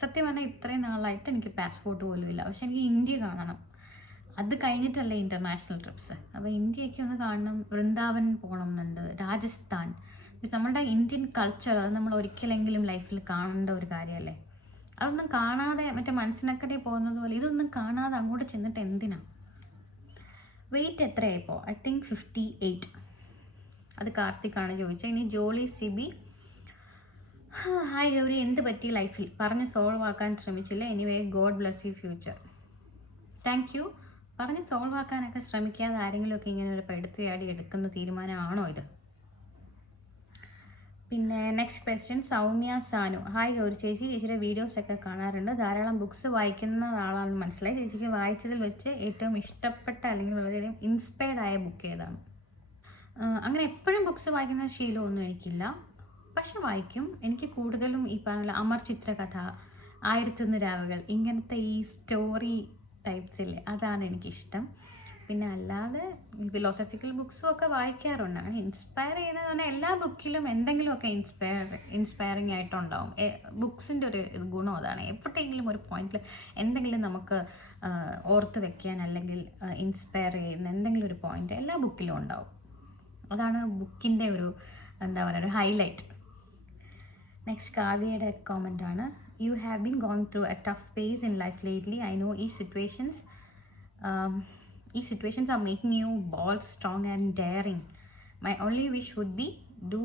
സത്യം പറഞ്ഞാൽ ഇത്രയും നാളായിട്ട് എനിക്ക് പാസ്പോർട്ട് പോലും ഇല്ല. പക്ഷെ എനിക്ക് ഇന്ത്യ കാണണം. അത് കഴിഞ്ഞിട്ടല്ലേ ഇൻ്റർനാഷണൽ ട്രിപ്സ്. അപ്പോൾ ഇന്ത്യയൊക്കെ ഒന്ന് കാണണം. വൃന്ദാവൻ പോകണം എന്നുണ്ട്, രാജസ്ഥാൻ. നമ്മളുടെ ഇന്ത്യൻ കൾച്ചർ അത് നമ്മൾ ഒരിക്കലെങ്കിലും ലൈഫിൽ കാണേണ്ട ഒരു കാര്യമല്ലേ. അതൊന്നും കാണാതെ മറ്റേ മനസ്സിനക്കരെ പോകുന്നത് പോലെ ഇതൊന്നും കാണാതെ അങ്ങോട്ട് ചെന്നിട്ട് എന്തിനാ? വെയിറ്റ് എത്രയായിപ്പോൾ? I think 58. അത് കാർത്തിക്കാണ് ചോദിച്ചത്. ഇനി ജോളി സിബി, ഹായ് ഗൗരി, എന്ത് പറ്റി ലൈഫിൽ? പറഞ്ഞ് സോൾവ് ആക്കാൻ ശ്രമിച്ചില്ല. Anyway god bless you future. Thank you. പറഞ്ഞ് സോൾവ് ആക്കാനൊക്കെ ശ്രമിക്കാതെ ആരെങ്കിലുമൊക്കെ ഇങ്ങനെ ഒരു എടുത്തുചാടി എടുക്കുന്ന തീരുമാനമാണോ ഇത്? പിന്നെ next question, Soumya Sanu. Hi Gauri ചേച്ചി, ചേച്ചിയുടെ വീഡിയോസൊക്കെ കാണാറുണ്ട്. ധാരാളം ബുക്സ് വായിക്കുന്ന ആളാണെന്ന് മനസ്സിലായി. ചേച്ചിക്ക് വായിച്ചതിൽ വെച്ച് ഏറ്റവും ഇഷ്ടപ്പെട്ട അല്ലെങ്കിൽ വളരെയധികം ഇൻസ്പയർഡ് ആയ ബുക്ക് ഏതാണ്? അങ്ങനെ എപ്പോഴും ബുക്സ് വായിക്കുന്ന ശീലമൊന്നും എനിക്കില്ല, പക്ഷെ വായിക്കും. എനിക്ക് കൂടുതലും ഈ പറഞ്ഞ അമർ ചിത്രകഥ, 1001 രാവുകൾ, ഇങ്ങനത്തെ ഈ സ്റ്റോറി ടൈപ്സ് ഇല്ലേ, അതാണ് എനിക്കിഷ്ടം. പിന്നെ അല്ലാതെ ഫിലോസഫിക്കൽ ബുക്സും ഒക്കെ വായിക്കാറുണ്ട്. അങ്ങനെ ഇൻസ്പയർ ചെയ്യുന്നത് പറഞ്ഞാൽ എല്ലാ ബുക്കിലും എന്തെങ്കിലുമൊക്കെ ഇൻസ്പയറിങ് ആയിട്ടുണ്ടാവും. ബുക്സിൻ്റെ ഒരു ഗുണം അതാണ്. എവിടെയെങ്കിലും ഒരു പോയിന്റിൽ എന്തെങ്കിലും നമുക്ക് ഓർത്ത് വെക്കാൻ അല്ലെങ്കിൽ ഇൻസ്പയർ ചെയ്യുന്ന എന്തെങ്കിലും ഒരു പോയിന്റ് എല്ലാ ബുക്കിലും ഉണ്ടാവും. അതാണ് ബുക്കിൻ്റെ ഒരു എന്താ പറയുക, ഒരു ഹൈലൈറ്റ്. നെക്സ്റ്റ് കാവ്യയുടെ കോമൻ്റാണ്. You have been going through a tough phase in life lately. I know ഈ situations are making you bold, strong and daring. My only wish would be do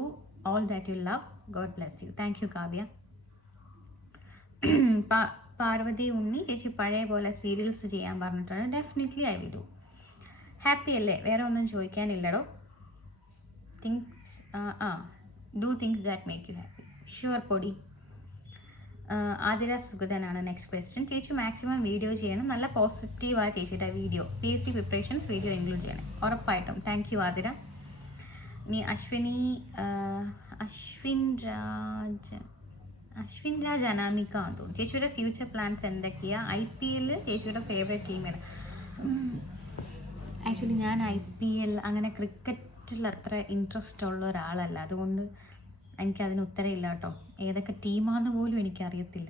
all that you love. God bless you. Thank you Kavya. Parvathi Unni ചേച്ചി പഴയ പോലെ സീരിയൽസ് ചെയ്യാൻ പറഞ്ഞിട്ടാണ്. Definitely I will do. Happy അല്ലേ? വേറെ ഒന്നും ചോദിക്കാനില്ലടോ. Do things that make you happy. Sure പൊടി. ആതിര സുഗതനാണ് നെക്സ്റ്റ് ക്വസ്റ്റ്യൻ. ചേച്ചി മാക്സിമം വീഡിയോ ചെയ്യണം. നല്ല പോസിറ്റീവായ ചേച്ചിയുടെ video. PSC preparations video include ചെയ്യണം ഉറപ്പായിട്ടും. Thank you Athira. ഇനി അശ്വിൻ രാജ് അനാമിക എന്ന് തോന്നുന്നു. ചേച്ചിയുടെ ഫ്യൂച്ചർ പ്ലാൻസ് എന്തൊക്കെയാണ്? IPL ചേച്ചിയുടെ ഫേവറേറ്റ് ടീമാണ്. ആക്ച്വലി ഞാൻ IPL അങ്ങനെ ക്രിക്കറ്റ് ക്രിക്കറ്റിൽ അത്ര ഇൻട്രസ്റ്റ് ഉള്ള ഒരാളല്ല, അതുകൊണ്ട് എനിക്കതിന് ഉത്തരമില്ല കേട്ടോ. ഏതൊക്കെ ടീമാണെന്ന് പോലും എനിക്കറിയത്തില്ല.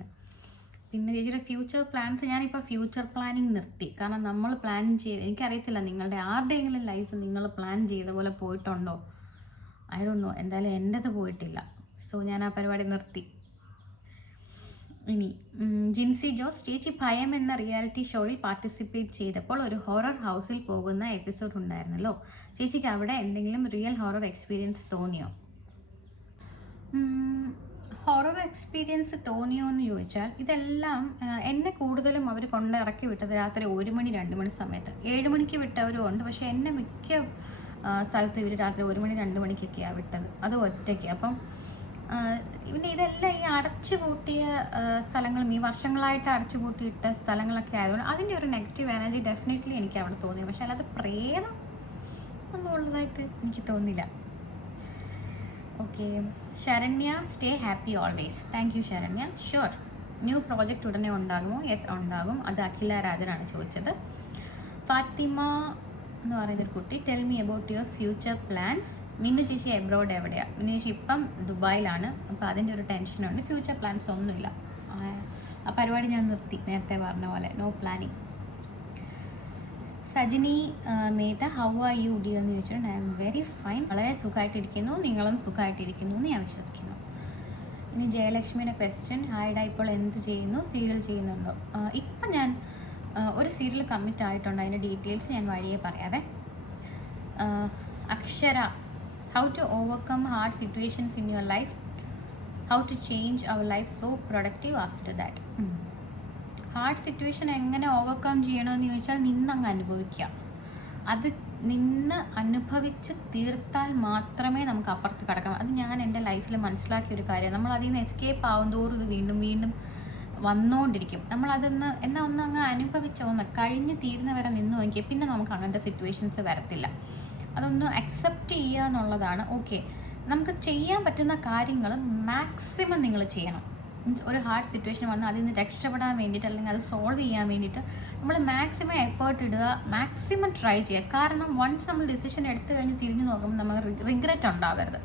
പിന്നെ ചേച്ചിയുടെ ഫ്യൂച്ചർ പ്ലാൻസ്, ഞാനിപ്പോൾ ഫ്യൂച്ചർ പ്ലാനിങ് നിർത്തി. കാരണം നമ്മൾ പ്ലാൻ ചെയ്ത്, എനിക്കറിയത്തില്ല നിങ്ങളുടെ ആരുടെയെങ്കിലും ലൈഫ് നിങ്ങൾ പ്ലാൻ ചെയ്ത പോലെ പോയിട്ടുണ്ടോ, ഐ ഡോണ്ട് നോ. എന്തായാലും എൻ്റെത് പോയിട്ടില്ല. സോ ഞാൻ ആ പരിപാടി നിർത്തി. ഇനി ജിൻസി ജോസ്, ചേച്ചി ഭയം എന്ന റിയാലിറ്റി ഷോയിൽ പാർട്ടിസിപ്പേറ്റ് ചെയ്തപ്പോൾ ഒരു ഹൊറർ ഹൗസിൽ പോകുന്ന എപ്പിസോഡ് ഉണ്ടായിരുന്നല്ലോ. ചേച്ചിക്ക് അവിടെ എന്തെങ്കിലും റിയൽ ഹൊറർ എക്സ്പീരിയൻസ് തോന്നിയോ? ഹൊറർ എക്സ്പീരിയൻസ് തോന്നിയോ എന്ന് ചോദിച്ചാൽ, ഇതെല്ലാം എന്നെ കൂടുതലും അവർ കൊണ്ട് ഇറക്കി വിട്ടത് രാത്രി 1 മണി 2 മണി സമയത്ത്. 7 മണിക്ക് വിട്ടവരും ഉണ്ട്, പക്ഷേ എന്നെ മിക്ക സ്ഥലത്ത് ഇവർ രാത്രി 1 മണി 2 മണിക്കൊക്കെയാണ് വിട്ടത്, അത് ഒറ്റയ്ക്ക്. അപ്പം പിന്നെ ഇതെല്ലാം ഈ അടച്ചുപൂട്ടിയ സ്ഥലങ്ങളും ഈ വർഷങ്ങളായിട്ട് അടച്ചുപൂട്ടിയിട്ട സ്ഥലങ്ങളൊക്കെ ആയതുകൊണ്ട് അതിൻ്റെ ഒരു നെഗറ്റീവ് എനർജി ഡെഫിനറ്റ്ലി എനിക്ക് അവിടെ തോന്നി. പക്ഷേ അല്ലാതെ പ്രേതം ഒന്നും ഉള്ളതായിട്ട് എനിക്ക് തോന്നില്ല. Okay, Saranya, stay happy always. Thank you Saranya. Sure. New project ഉടനെ ഉണ്ടാകുമോ? യെസ്, ഉണ്ടാകും. അത് അഖില രാജനാണ് ചോദിച്ചത്. ഫാത്തിമ എന്ന് പറയുന്നൊരു കുട്ടി, tell me about your future plans. Minnu ചേച്ചി എബ്രോഡ് എവിടെയാണ്? മിന്നു ചേച്ചി ഇപ്പം ദുബായിലാണ്, അപ്പോൾ അതിൻ്റെ ഒരു ടെൻഷനുണ്ട്. ഫ്യൂച്ചർ പ്ലാൻസ് ഒന്നുമില്ല, ആ പരിപാടി ഞാൻ നിർത്തി, നേരത്തെ പറഞ്ഞ പോലെ. No planning. Sajini Mehta, how are you dear എന്ന് ചോദിച്ചിട്ടുണ്ട്. ഐ എം വെരി ഫൈൻ, വളരെ സുഖമായിട്ടിരിക്കുന്നു. നിങ്ങളും സുഖമായിട്ടിരിക്കുന്നു എന്ന് ഞാൻ വിശ്വസിക്കുന്നു. ഇനി ജയലക്ഷ്മിയുടെ ക്വസ്റ്റ്യൻ, ഹായ്ഡ ഇപ്പോൾ എന്ത് ചെയ്യുന്നു? സീരിയൽ ചെയ്യുന്നുണ്ടോ? ഇപ്പം ഞാൻ ഒരു സീരിയൽ കമ്മിറ്റ് ആയിട്ടുണ്ട്, അതിൻ്റെ ഡീറ്റെയിൽസ് ഞാൻ വഴിയെ പറയാവേ. Akshara, how to overcome hard situations in your life, how to change our life so productive after that. Hard situation എങ്ങനെ ഓവർകം ചെയ്യണമെന്ന് ചോദിച്ചാൽ, നിന്നങ്ങ് അനുഭവിക്കുക. അത് നിന്ന് അനുഭവിച്ച് തീർത്താൽ മാത്രമേ നമുക്ക് അപ്പുറത്ത് കിടക്കാം. അത് ഞാൻ എൻ്റെ ലൈഫിൽ മനസ്സിലാക്കിയ ഒരു കാര്യമാണ്. നമ്മൾ അതിൽ നിന്ന് എസ്കേപ്പ് ആവും തോറും ഇത് വീണ്ടും വീണ്ടും വന്നുകൊണ്ടിരിക്കും. നമ്മളതൊന്ന് ഒന്നങ്ങ് അനുഭവിച്ചൊന്ന് കഴിഞ്ഞ് തീരുന്നവരെ നിന്ന് നോക്കിയാൽ പിന്നെ നമുക്ക് അങ്ങനത്തെ സിറ്റുവേഷൻസ് വരത്തില്ല. അതൊന്ന് അക്സെപ്റ്റ് ചെയ്യുക എന്നുള്ളതാണ്. ഓക്കെ, നമുക്ക് ചെയ്യാൻ പറ്റുന്ന കാര്യങ്ങൾ മാക്സിമം നിങ്ങൾ ചെയ്യണം. മീൻസ് ഒരു ഹാർഡ് സിറ്റുവേഷൻ വന്നാൽ അതിൽ നിന്ന് രക്ഷപ്പെടാൻ വേണ്ടിയിട്ട്, അല്ലെങ്കിൽ അത് സോൾവ് ചെയ്യാൻ വേണ്ടിയിട്ട് നമ്മൾ മാക്സിമം എഫേർട്ട് ഇടുക, മാക്സിമം ട്രൈ ചെയ്യുക. കാരണം വൺസ് നമ്മൾ ഡിസിഷൻ എടുത്തു കഴിഞ്ഞ് തിരിഞ്ഞ് നോക്കുമ്പോൾ നമുക്ക് റിഗ്രറ്റ് ഉണ്ടാവരുത്.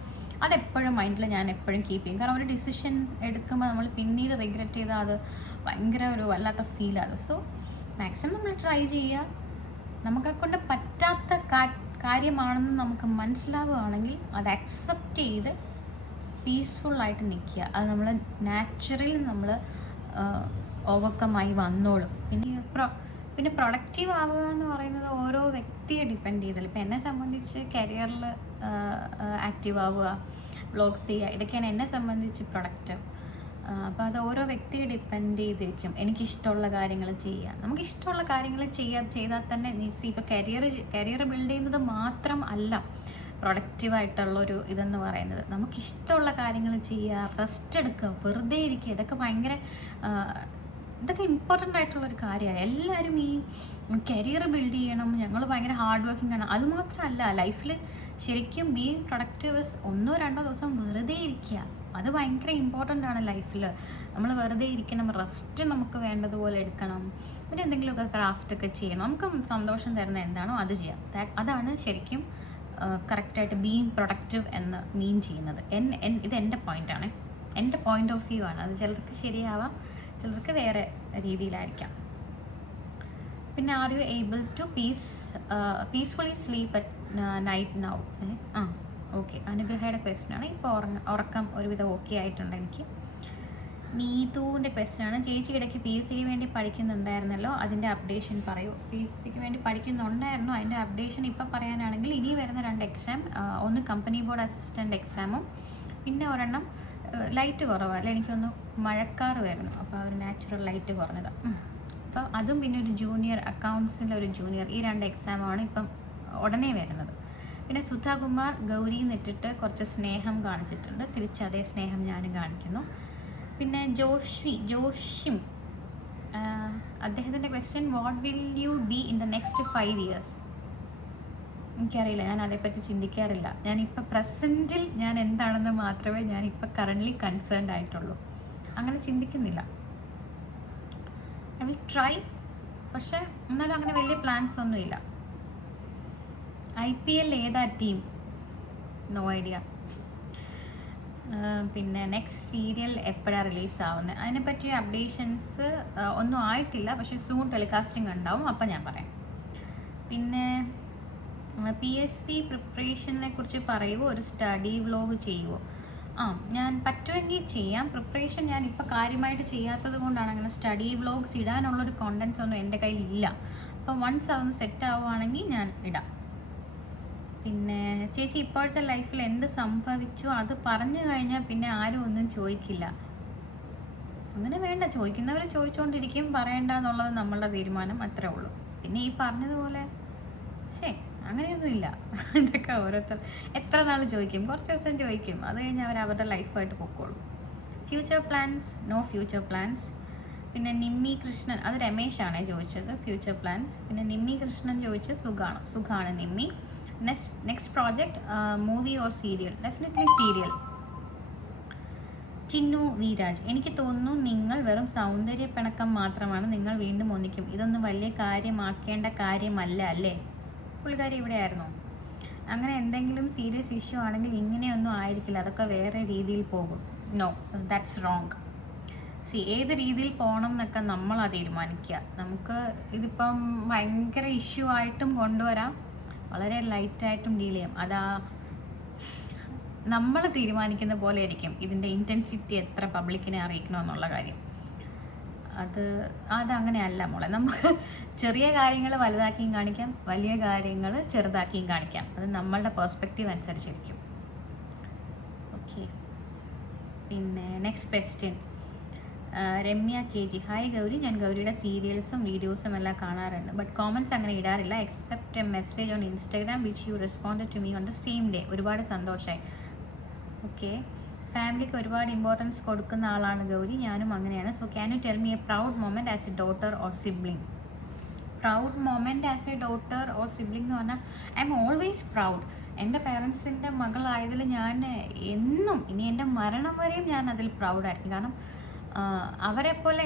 അതെപ്പോഴും മൈൻഡിൽ ഞാൻ എപ്പോഴും കീപ്പ് ചെയ്യും. കാരണം ഒരു ഡിസിഷൻ എടുക്കുമ്പോൾ നമ്മൾ പിന്നീട് റിഗ്രറ്റ് ചെയ്താൽ അത് ഭയങ്കര ഒരു വല്ലാത്ത ഫീലാണ്. സോ മാക്സിമം നമ്മൾ ട്രൈ ചെയ്യുക. നമുക്കെക്കൊണ്ട് പറ്റാത്ത കാര്യമാണെന്ന് നമുക്ക് മനസ്സിലാവുകയാണെങ്കിൽ അത് അക്സെപ്റ്റ് ചെയ്ത് പീസ്ഫുള്ളായിട്ട് നിൽക്കുക. അത് നമ്മൾ നാച്ചുറലി നമ്മൾ ഓവർകമായി വന്നോളും. പിന്നെ പ്രൊഡക്റ്റീവ് ആവുക എന്ന് പറയുന്നത് ഓരോ വ്യക്തിയെ ഡിപ്പെൻഡ് ചെയ്തല്ലോ. ഇപ്പം എന്നെ സംബന്ധിച്ച് കരിയറിൽ ആക്റ്റീവ് ആവുക, വ്ളോഗ്സ് ചെയ്യുക, ഇതൊക്കെയാണ് എന്നെ സംബന്ധിച്ച് പ്രൊഡക്റ്റീവ്. അപ്പോൾ അത് ഓരോ വ്യക്തിയെ ഡിപ്പെൻഡ് ചെയ്തിരിക്കും. എനിക്കിഷ്ടമുള്ള കാര്യങ്ങൾ ചെയ്യുക, നമുക്കിഷ്ടമുള്ള കാര്യങ്ങൾ ചെയ്താൽ തന്നെ ഇപ്പോൾ കരിയർ ബിൽഡ് ചെയ്യുന്നത് മാത്രം അല്ല പ്രൊഡക്റ്റീവായിട്ടുള്ളൊരു ഇതെന്ന് പറയുന്നത്. നമുക്കിഷ്ടമുള്ള കാര്യങ്ങൾ ചെയ്യുക, റെസ്റ്റ് എടുക്കുക, വെറുതെ ഇരിക്കുക, ഇതൊക്കെ ഇമ്പോർട്ടൻ്റ് ആയിട്ടുള്ളൊരു കാര്യമാണ്. എല്ലാവരും ഈ കരിയർ ബിൽഡ് ചെയ്യണം, ഞങ്ങൾ ഭയങ്കര ഹാർഡ് വർക്കിംഗ് ആണ്, അതുമാത്രമല്ല ലൈഫിൽ ശരിക്കും ബീയിങ് പ്രൊഡക്റ്റീവ് 1-2 ദിവസം വെറുതെ ഇരിക്കുക, അത് ഭയങ്കര ഇമ്പോർട്ടൻ്റ് ആണ് ലൈഫിൽ. നമ്മൾ വെറുതെ ഇരിക്കണം, റെസ്റ്റ് നമുക്ക് വേണ്ടതുപോലെ എടുക്കണം, പിന്നെ എന്തെങ്കിലുമൊക്കെ ക്രാഫ്റ്റൊക്കെ ചെയ്യണം. നമുക്ക് സന്തോഷം തരുന്ന എന്താണോ അത് ചെയ്യാം. അതാണ് ശരിക്കും കറക്റ്റായിട്ട് ബീയിങ് പ്രൊഡക്റ്റീവ് എന്ന് മീൻ ചെയ്യുന്നത്. ഇത് എൻ്റെ പോയിൻ്റാണ്, എൻ്റെ പോയിൻ്റ് ഓഫ് വ്യൂ ആണ്. അത് ചിലർക്ക് ശരിയാവാം, ചിലർക്ക് വേറെ രീതിയിലായിരിക്കാം. പിന്നെ are you able to peacefully sleep at night now? Okay, അനുഗ്രഹയുടെ ക്വസ്റ്റ്യനാണ്. ഇപ്പോൾ ഉറക്കം ഒരുവിധം ഓക്കെ ആയിട്ടുണ്ട് എനിക്ക്. നീതുവിൻ്റെ ക്വസ്റ്റ്യനാണ്, ചേച്ചി ഇടയ്ക്ക് PSC വേണ്ടി പഠിക്കുന്നുണ്ടായിരുന്നല്ലോ, അതിൻ്റെ അപ്ഡേഷൻ പറയൂ. PSC വേണ്ടി പഠിക്കുന്നുണ്ടായിരുന്നു, അതിൻ്റെ അപ്ഡേഷൻ ഇപ്പം പറയാനാണെങ്കിൽ ഇനി വരുന്ന 2 എക്സാം, ഒന്ന് കമ്പനി ബോർഡ് അസിസ്റ്റൻ്റ് എക്സാമും പിന്നെ ഒരെണ്ണം ലൈറ്റ് കുറവല്ല, എനിക്കൊന്ന് മഴക്കാറ് വരുന്നു, അപ്പോൾ ഒരു നാച്ചുറൽ ലൈറ്റ് കുറഞ്ഞതാണ്. അപ്പോൾ അതും പിന്നെ ഒരു ജൂനിയർ അക്കൗണ്ട്സിൻ്റെ ഒരു ജൂനിയർ, ഈ 2 എക്സാമാണ് ഇപ്പം ഉടനെ വരുന്നത്. പിന്നെ സുധാകുമാർ ഗൗരി എന്നിട്ടിട്ട് കുറച്ച് സ്നേഹം കാണിച്ചിട്ടുണ്ട്, തിരിച്ച് അതേ സ്നേഹം ഞാനും കാണിക്കുന്നു. പിന്നെ ജോഷിം അദ്ദേഹത്തിൻ്റെ question, what will you be in the next 5 years? എനിക്കറിയില്ല, ഞാൻ അതേപ്പറ്റി ചിന്തിക്കാറില്ല. ഞാനിപ്പോൾ പ്രസൻറ്റിൽ ഞാൻ എന്താണെന്ന് മാത്രമേ ഞാനിപ്പോൾ കറൻ്റ്ലി കൺസേൺഡ് ആയിട്ടുള്ളൂ, അങ്ങനെ ചിന്തിക്കുന്നില്ല. ഐ വിൽ ട്രൈ, പക്ഷേ എന്നാലും അങ്ങനെ വലിയ പ്ലാൻസ് ഒന്നുമില്ല. IPL ഏതാ ടീം? No idea. പിന്നെ നെക്സ്റ്റ് സീരിയൽ എപ്പോഴാണ് റിലീസാവുന്നത്, അതിനെപ്പറ്റി അപ്ഡേഷൻസ് ഒന്നും ആയിട്ടില്ല, പക്ഷേ സൂൺ ടെലികാസ്റ്റിംഗ് ഉണ്ടാവും, അപ്പം ഞാൻ പറയാം. പിന്നെ PSC പ്രിപ്പറേഷനെ കുറിച്ച് പറയുമോ, ഒരു സ്റ്റഡി വ്ലോഗ് ചെയ്യുമോ? ഞാൻ പറ്റുമെങ്കിൽ ചെയ്യാം. പ്രിപ്പറേഷൻ ഞാൻ ഇപ്പോൾ കാര്യമായിട്ട് ചെയ്യാത്തത് കൊണ്ടാണ് അങ്ങനെ സ്റ്റഡി വ്ലോഗ്സ് ഇടാനുള്ളൊരു കോണ്ടൻസ് ഒന്നും എൻ്റെ കയ്യിൽ ഇല്ല. അപ്പം വൺസ് അതൊന്ന് സെറ്റ് ആവുകയാണെങ്കിൽ ഞാൻ ഇടാം. പിന്നെ ചേച്ചി ഇപ്പോഴത്തെ ലൈഫിൽ എന്ത് സംഭവിച്ചു അത് പറഞ്ഞു കഴിഞ്ഞാൽ പിന്നെ ആരും ഒന്നും ചോദിക്കില്ല. അങ്ങനെ വേണ്ട, ചോദിക്കുന്നവർ ചോദിച്ചുകൊണ്ടിരിക്കും, പറയണ്ട എന്നുള്ളത് നമ്മളുടെ തീരുമാനം, അത്രേ ഉള്ളൂ. പിന്നെ ഈ പറഞ്ഞതുപോലെ അങ്ങനെയൊന്നുമില്ല. ഇതൊക്കെ ഓരോരുത്തർ എത്ര നാൾ ചോദിക്കും, കുറച്ച് ദിവസം ചോദിക്കും, അത് കഴിഞ്ഞ് അവർ അവരുടെ ലൈഫായിട്ട് പൊക്കോളും. Future plans, no future plans. പിന്നെ നിമ്മി കൃഷ്ണൻ, അത് രമേശാണേ ചോദിച്ചത്, ഫ്യൂച്ചർ പ്ലാൻസ്. പിന്നെ നിമ്മി കൃഷ്ണൻ ചോദിച്ച് സുഖാണ് Nimmi. Next project movie or serial? Definitely serial. Chinnu Viraj, എനിക്ക് തോന്നുന്നു നിങ്ങൾ വെറും സൗന്ദര്യ പിണക്കം മാത്രമാണ്, നിങ്ങൾ വീണ്ടും ഒന്നിക്കും, ഇതൊന്നും വലിയ കാര്യമാക്കേണ്ട കാര്യമല്ല അല്ലേ? പുള്ളിക്കാരി ഇവിടെ ആയിരുന്നു. അങ്ങനെ എന്തെങ്കിലും സീരിയസ് ഇഷ്യൂ ആണെങ്കിൽ ഇങ്ങനെയൊന്നും ആയിരിക്കില്ല, അതൊക്കെ വേറെ രീതിയിൽ പോകും. No, that's wrong. ഏത് രീതിയിൽ പോകണം എന്നൊക്കെ നമ്മളാണ് തീരുമാനിക്കുക. നമുക്ക് ഇതിപ്പം ഭയങ്കര ഇഷ്യൂ ആയിട്ടും കൊണ്ടുവരാം, വളരെ ലൈറ്റായിട്ടും ഡീൽ ചെയ്യാം. അതാ നമ്മൾ തീരുമാനിക്കുന്ന പോലെ ആയിരിക്കും ഇതിൻ്റെ ഇൻറ്റൻസിറ്റി എത്ര പബ്ലിക്കിനെ അറിയിക്കണമെന്നുള്ള കാര്യം. അതങ്ങനെയല്ല മോളെ. നമുക്ക് ചെറിയ കാര്യങ്ങൾ വലുതാക്കിയും കാണിക്കാം, വലിയ കാര്യങ്ങൾ ചെറുതാക്കിയും കാണിക്കാം. അത് നമ്മളുടെ പെർസ്പെക്റ്റീവ് അനുസരിച്ചിരിക്കും. ഓക്കെ. പിന്നെ next question Ramya KG, hi Gauri, ഞാൻ ഗൗരിയുടെ സീരിയൽസും വീഡിയോസും എല്ലാം കാണാറുണ്ട്, ബട്ട് കോമൻറ്റ്സ് അങ്ങനെ ഇടാറില്ല, except a message on Instagram which you responded to me on the same day. ഒരുപാട് സന്തോഷമായി. ഓക്കെ. ഫാമിലിക്ക് ഒരുപാട് ഇമ്പോർട്ടൻസ് കൊടുക്കുന്ന ആളാണ് ഗൗരി, ഞാനും അങ്ങനെയാണ്. So can you tell me A proud moment as A daughter or sibling? Proud moment as A daughter or sibling എന്ന് പറഞ്ഞാൽ ഐ എം ഓൾവേസ് പ്രൗഡ്. എൻ്റെ പേരൻസിൻ്റെ മകളായതിൽ ഞാൻ എന്നും, ഇനി എൻ്റെ മരണം വരെയും ഞാൻ അതിൽ പ്രൗഡായിരിക്കും. കാരണം അവരെപ്പോലെ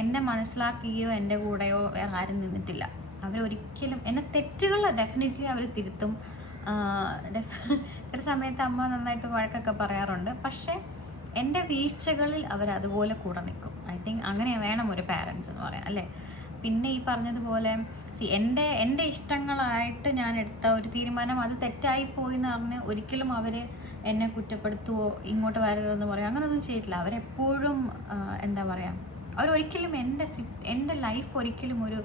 എന്നെ മനസ്സിലാക്കുകയോ എൻ്റെ കൂടെയോ വേറെ ആരും നിന്നിട്ടില്ല. അവരൊരിക്കലും എന്നെ തെറ്റുകൾ ഡെഫിനറ്റ്ലി അവർ തിരുത്തും. ചില സമയത്ത് അമ്മ നന്നായിട്ട് വഴക്കൊക്കെ പറയാറുണ്ട്, പക്ഷേ എൻ്റെ വീഴ്ചകളിൽ അവരതുപോലെ കൂടെ നിൽക്കും. ഐ തിങ്ക് അങ്ങനെ വേണം ഒരു പാരൻസ് എന്ന് പറയാം, അല്ലേ? പിന്നെ ഈ പറഞ്ഞതുപോലെ എൻ്റെ ഇഷ്ടങ്ങളായിട്ട് ഞാൻ എടുത്ത ഒരു തീരുമാനം അത് തെറ്റായി പോയി എന്ന് പറഞ്ഞ് ഒരിക്കലും അവർ എന്നെ കുറ്റപ്പെടുത്തുവോ ഇങ്ങോട്ട് വരരുതെന്ന് പറയും, അങ്ങനെയൊന്നും ചെയ്തിട്ടില്ല. അവരെപ്പോഴും എന്താ പറയുക, അവരൊരിക്കലും എൻ്റെ ലൈഫ് ഒരിക്കലും ഒരു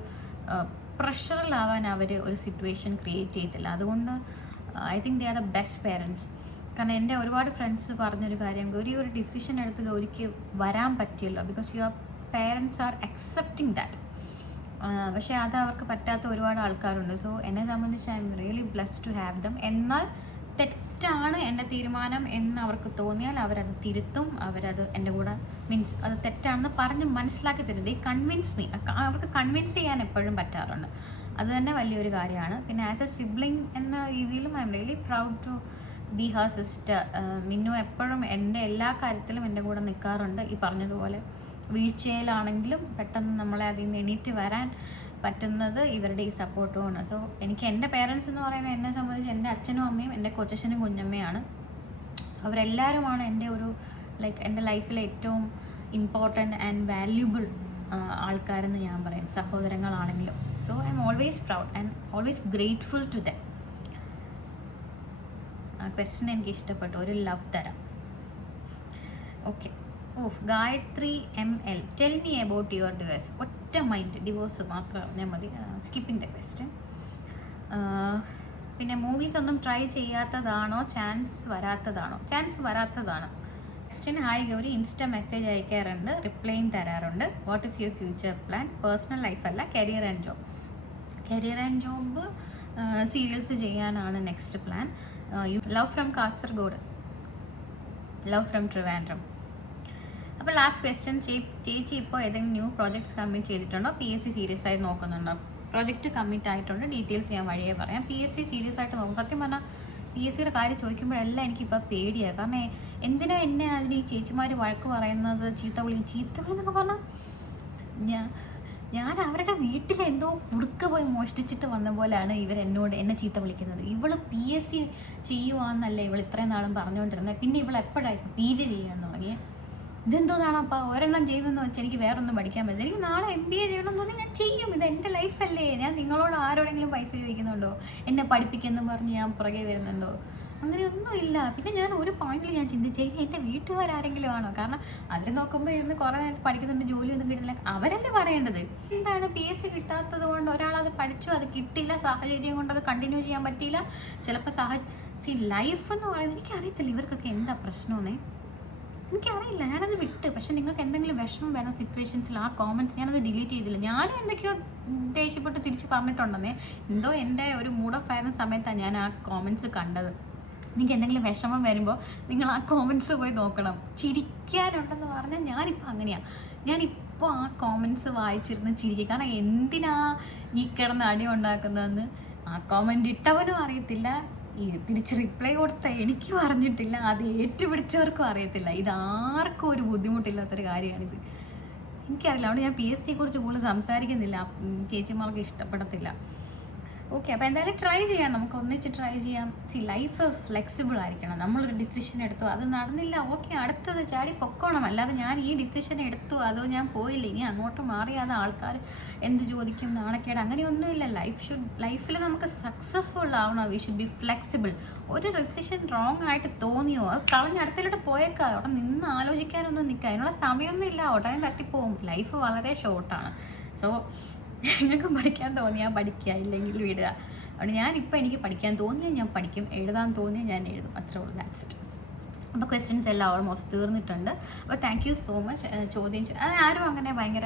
പ്രഷറിലാവാൻ അവർ ഒരു സിറ്റുവേഷൻ ക്രിയേറ്റ് ചെയ്തില്ല. അതുകൊണ്ട് I think they are the best parents. കാരണം എൻ്റെ ഒരുപാട് ഫ്രണ്ട്സ് പറഞ്ഞൊരു കാര്യം, ഗൗരി ഒരു ഡിസിഷൻ എടുത്ത് ഗൗരിക്ക് വരാൻ പറ്റിയല്ലോ, because your parents are accepting that. പക്ഷേ അത് അവർക്ക് പറ്റാത്ത ഒരുപാട് ആൾക്കാരുണ്ട്. സോ എന്നെ സംബന്ധിച്ച് I'm really blessed to have them. എന്നാൽ തെറ്റാണ് എൻ്റെ തീരുമാനം എന്ന് അവർക്ക് തോന്നിയാൽ അവരത് തിരുത്തും, അവരത് എൻ്റെ കൂടെ മീൻസ് അത് തെറ്റാണെന്ന് പറഞ്ഞ് മനസ്സിലാക്കി തരും. ദേ കൺവിൻസ് മീ. അവർക്ക് കൺവിൻസ് ചെയ്യാൻ എപ്പോഴും പറ്റാറുണ്ട്, അത് തന്നെ വലിയൊരു കാര്യമാണ്. പിന്നെ ആസ് എ സിബ്ലിംഗ് എന്ന രീതിയിലും I'm really proud to be her sister. Minnu എപ്പോഴും എൻ്റെ എല്ലാ കാര്യത്തിലും എൻ്റെ കൂടെ നിൽക്കാറുണ്ട്. ഈ പറഞ്ഞതുപോലെ വീഴ്ചയിലാണെങ്കിലും പെട്ടെന്ന് നമ്മളെ അതിൽ നിന്ന് എണീറ്റ് വരാൻ പറ്റുന്നത് ഇവരുടെ ഈ സപ്പോർട്ടുമാണ്. സോ എനിക്ക് എൻ്റെ പേരൻസ് എന്ന് പറയുന്നത് എന്നെ സംബന്ധിച്ച് എൻ്റെ അച്ഛനും അമ്മയും എൻ്റെ കൊച്ചച്ഛനും കുഞ്ഞമ്മയാണ്. സോ അവരെല്ലാവരുമാണ് എൻ്റെ ഒരു എൻ്റെ ലൈഫിലെ ഏറ്റവും ഇമ്പോർട്ടൻറ്റ് ആൻഡ് വാല്യുബിൾ ആൾക്കാരെന്ന് ഞാൻ പറയും, സഹോദരങ്ങളാണെങ്കിലും. So I'm always proud and always grateful to them. ആ ക്വസ്റ്റ്യൻ എനിക്ക് ഇഷ്ടപ്പെട്ടു, ഒരു ലവ് തരാം. Okay. Gayathri ML, tell me about your divorce. ഒറ്റ മൈൻഡ്, ഡിവോഴ്സ് മാത്രം അറിഞ്ഞാൽ മതി. Skipping the question. പിന്നെ മൂവീസ് ഒന്നും ട്രൈ ചെയ്യാത്തതാണോ, ചാൻസ് വരാത്തതാണോ? ചാൻസ് വരാത്തതാണ്. Question, hi Gauri, insta message അയക്കാറുണ്ട്, റിപ്ലൈയും തരാറുണ്ട്. What is your future plan? Personal ലൈഫല്ല, career and job. Career and job serials ചെയ്യാനാണ് next plan. Love from Kasaragod, love from Trivandrum. അപ്പോൾ ലാസ്റ്റ് ക്വസ്റ്റ്യൻ, ചേച്ചി ഇപ്പോൾ ഏതെങ്കിലും ന്യൂ പ്രോജക്ട്സ് കമ്മിറ്റ് ചെയ്തിട്ടുണ്ടോ? PSC സീരിയസ് ആയി നോക്കുന്നുണ്ടോ? പ്രോജക്റ്റ് കമ്മിറ്റ് ആയിട്ടുണ്ട്, ഡീറ്റെയിൽസ് ഞാൻ വഴിയേ പറയാം. PSC സീരിയസ് ആയിട്ട് നോക്കും. സത്യം പറഞ്ഞാൽ PSCയുടെ കാര്യം ചോദിക്കുമ്പോഴെല്ലാം എനിക്കിപ്പോൾ പേടിയാണ്. കാരണം എന്തിനാ എന്നെ അതിന് ഈ ചേച്ചിമാർ വഴക്ക് പറയുന്നത്, ചീത്ത വിളി എന്നൊക്കെ പറഞ്ഞാൽ ഞാൻ അവരുടെ വീട്ടിൽ എന്തോ കുടുക്ക പോയി മോഷ്ടിച്ചിട്ട് വന്ന പോലെയാണ് എന്നെ ചീത്ത വിളിക്കുന്നത്. ഇവള് PSC ചെയ്യുവാന്നല്ലേ ഇവൾ ഇത്രയും നാളും പറഞ്ഞുകൊണ്ടിരുന്നത്, പിന്നെ ഇവൾ എപ്പോഴായി PG ചെയ്യാൻ തുടങ്ങിയേ? ഇതെന്തോന്നാണപ്പാ ഒരെണ്ണം ചെയ്തെന്ന് വെച്ചാൽ എനിക്ക് വേറെ ഒന്നും പഠിക്കാൻ പറ്റില്ല. എനിക്ക് നാളെ MBA ചെയ്യണമെന്ന് തോന്നി ഞാൻ ചെയ്യും. ഇത് എൻ്റെ ലൈഫല്ലേ. ഞാൻ നിങ്ങളോട് ആരോടെങ്കിലും പൈസ ചോദിക്കുന്നുണ്ടോ? എന്നെ പഠിപ്പിക്കുമെന്ന് പറഞ്ഞ് ഞാൻ പുറകെ വരുന്നുണ്ടോ? അങ്ങനെയൊന്നുമില്ല. പിന്നെ ഞാൻ ഒരു പോയിന്റിൽ ഞാൻ ചിന്തിച്ചേ, എൻ്റെ വീട്ടുകാരെങ്കിലും ആണോ? കാരണം അവർ നോക്കുമ്പോൾ ഇരുന്ന് കുറേ നേരം പഠിക്കുന്നുണ്ട്, ജോലിയൊന്നും കിട്ടുന്നില്ല. അവരല്ലേ പറയേണ്ടത്. എന്താണ് PSC കിട്ടാത്തത് കൊണ്ട് ഒരാളത് പഠിച്ചു, അത് കിട്ടില്ല, സാഹചര്യം കൊണ്ട് അത് കണ്ടിന്യൂ ചെയ്യാൻ പറ്റിയില്ല. ചിലപ്പോൾ ലൈഫ് എന്ന് പറയുന്നത് എനിക്കറിയത്തില്ല ഇവർക്കൊക്കെ എന്താ പ്രശ്നമെന്നേ. എനിക്കറിയില്ല, ഞാനത് വിട്ട്. പക്ഷെ നിങ്ങൾക്ക് എന്തെങ്കിലും വിഷമം വരുന്ന സിറ്റുവേഷൻസിൽ ആ കോമൻറ്റ്സ് ഞാനത് ഡിലീറ്റ് ചെയ്തില്ല. ഞാനും എന്തൊക്കെയോ ദേഷ്യപ്പെട്ട് തിരിച്ച് പറഞ്ഞിട്ടുണ്ടെന്നേ. എന്തോ എൻ്റെ ഒരു മൂഡ് ഓഫ് ആയിരുന്ന സമയത്താണ് ഞാൻ ആ കോമൻറ്റ്സ് കണ്ടത്. നിങ്ങൾക്ക് എന്തെങ്കിലും വിഷമം വരുമ്പോൾ നിങ്ങൾ ആ കോമൻറ്റ്സ് പോയി നോക്കണം. ചിരിക്കാനുണ്ടെന്ന് പറഞ്ഞാൽ ഞാനിപ്പോൾ അങ്ങനെയാണ്. ഞാനിപ്പോൾ ആ കോമൻറ്റ്സ് വായിച്ചിരുന്ന് ചിരിക്കുക. കാരണം എന്തിനാ ഈ കിടന്ന് അടി ഉണ്ടാക്കുന്നതെന്ന് ആ കോമൻറ്റ് ഇട്ടവനും അറിയത്തില്ല, ഈ തിരിച്ച് റിപ്ലൈ കൊടുത്ത എനിക്കും അറിഞ്ഞിട്ടില്ല, അത് ഏറ്റുപിടിച്ചവർക്കും അറിയത്തില്ല. ഇതാർക്കും ഒരു ബുദ്ധിമുട്ടില്ലാത്തൊരു കാര്യമാണിത്. എനിക്കറിയില്ല. അതുകൊണ്ട് ഞാൻ PSC കുറിച്ച് കൂടുതൽ സംസാരിക്കുന്നില്ല, ചേച്ചിമാർക്ക് ഇഷ്ടപ്പെടത്തില്ല. ഓക്കെ, അപ്പോൾ എന്തായാലും ട്രൈ ചെയ്യാം, നമുക്ക് ഒന്നിച്ച് ട്രൈ ചെയ്യാം. ലൈഫ് ഫ്ലെക്സിബിൾ ആയിരിക്കണം. നമ്മളൊരു ഡിസിഷൻ എടുത്തു, അത് നടന്നില്ല, ഓക്കെ, അടുത്തത് ചാടി പൊക്കോണം. അല്ലാതെ ഞാൻ ഈ ഡിസിഷൻ എടുത്തു, അതോ ഞാൻ പോയില്ല, ഇനി അങ്ങോട്ട് മാറിയാതെ ആൾക്കാർ എന്ത് ചോദിക്കും, നാണക്കേട്, അങ്ങനെയൊന്നുമില്ല. ലൈഫിൽ നമുക്ക് സക്സസ്ഫുൾ ആവണം. We should be flexible. ഒരു ഡിസിഷൻ റോങ് ആയിട്ട് തോന്നിയോ അത് കളഞ്ഞ് അടുത്തിലോട്ട് പോയേക്കാം. അവിടെ നിന്ന് ആലോചിക്കാനൊന്നും നിൽക്കുക, അതിനുള്ള സമയമൊന്നും ഇല്ല, ഉടനെ തട്ടിപ്പോവും. ലൈഫ് വളരെ ഷോർട്ടാണ്. സോ നിങ്ങൾക്ക് പഠിക്കാൻ തോന്നിയാൽ പഠിക്കുക, ഇല്ലെങ്കിൽ വിടുക. അതുകൊണ്ട് എനിക്ക് പഠിക്കാൻ തോന്നിയാൽ ഞാൻ പഠിക്കും, എഴുതാൻ തോന്നിയാൽ ഞാൻ എഴുതും. അത്രേ ഉള്ളൂ, ദാറ്റ്സ് ഇറ്റ്. അപ്പോൾ ക്വസ്റ്റ്യൻസ് എല്ലാം ഓൾമോസ്റ്റ് തീർന്നിട്ടുണ്ട്. അപ്പോൾ താങ്ക് യു സോ മച്ച്. ആരും അങ്ങനെ ഭയങ്കര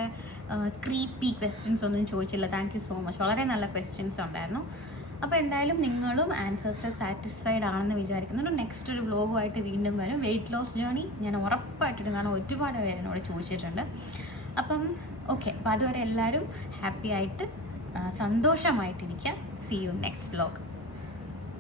ക്രീപ്പി ക്വസ്റ്റ്യൻസ് ഒന്നും ചോദിച്ചില്ല. Thank you so much. വളരെ നല്ല ക്വസ്റ്റ്യൻസ് ഉണ്ടായിരുന്നു. അപ്പോൾ എന്തായാലും നിങ്ങളും ആൻസേഴ്സിൽ സാറ്റിസ്ഫൈഡ് ആണെന്ന് വിചാരിക്കുന്നുണ്ട്. നെക്സ്റ്റ് ഒരു വ്ലോഗുമായിട്ട് വീണ്ടും വരും. വെയിറ്റ് ലോസ് ജേർണി ഞാൻ ഉറപ്പായിട്ടിടും, കാരണം ഒരുപാട് പേര് എന്നോട് ചോദിച്ചിട്ടുണ്ട്. അപ്പം ഓക്കെ, അപ്പോൾ അതുവരെ എല്ലാവരും ഹാപ്പി ആയിട്ട് സന്തോഷമായിട്ടിരിക്കുക. See you next vlog.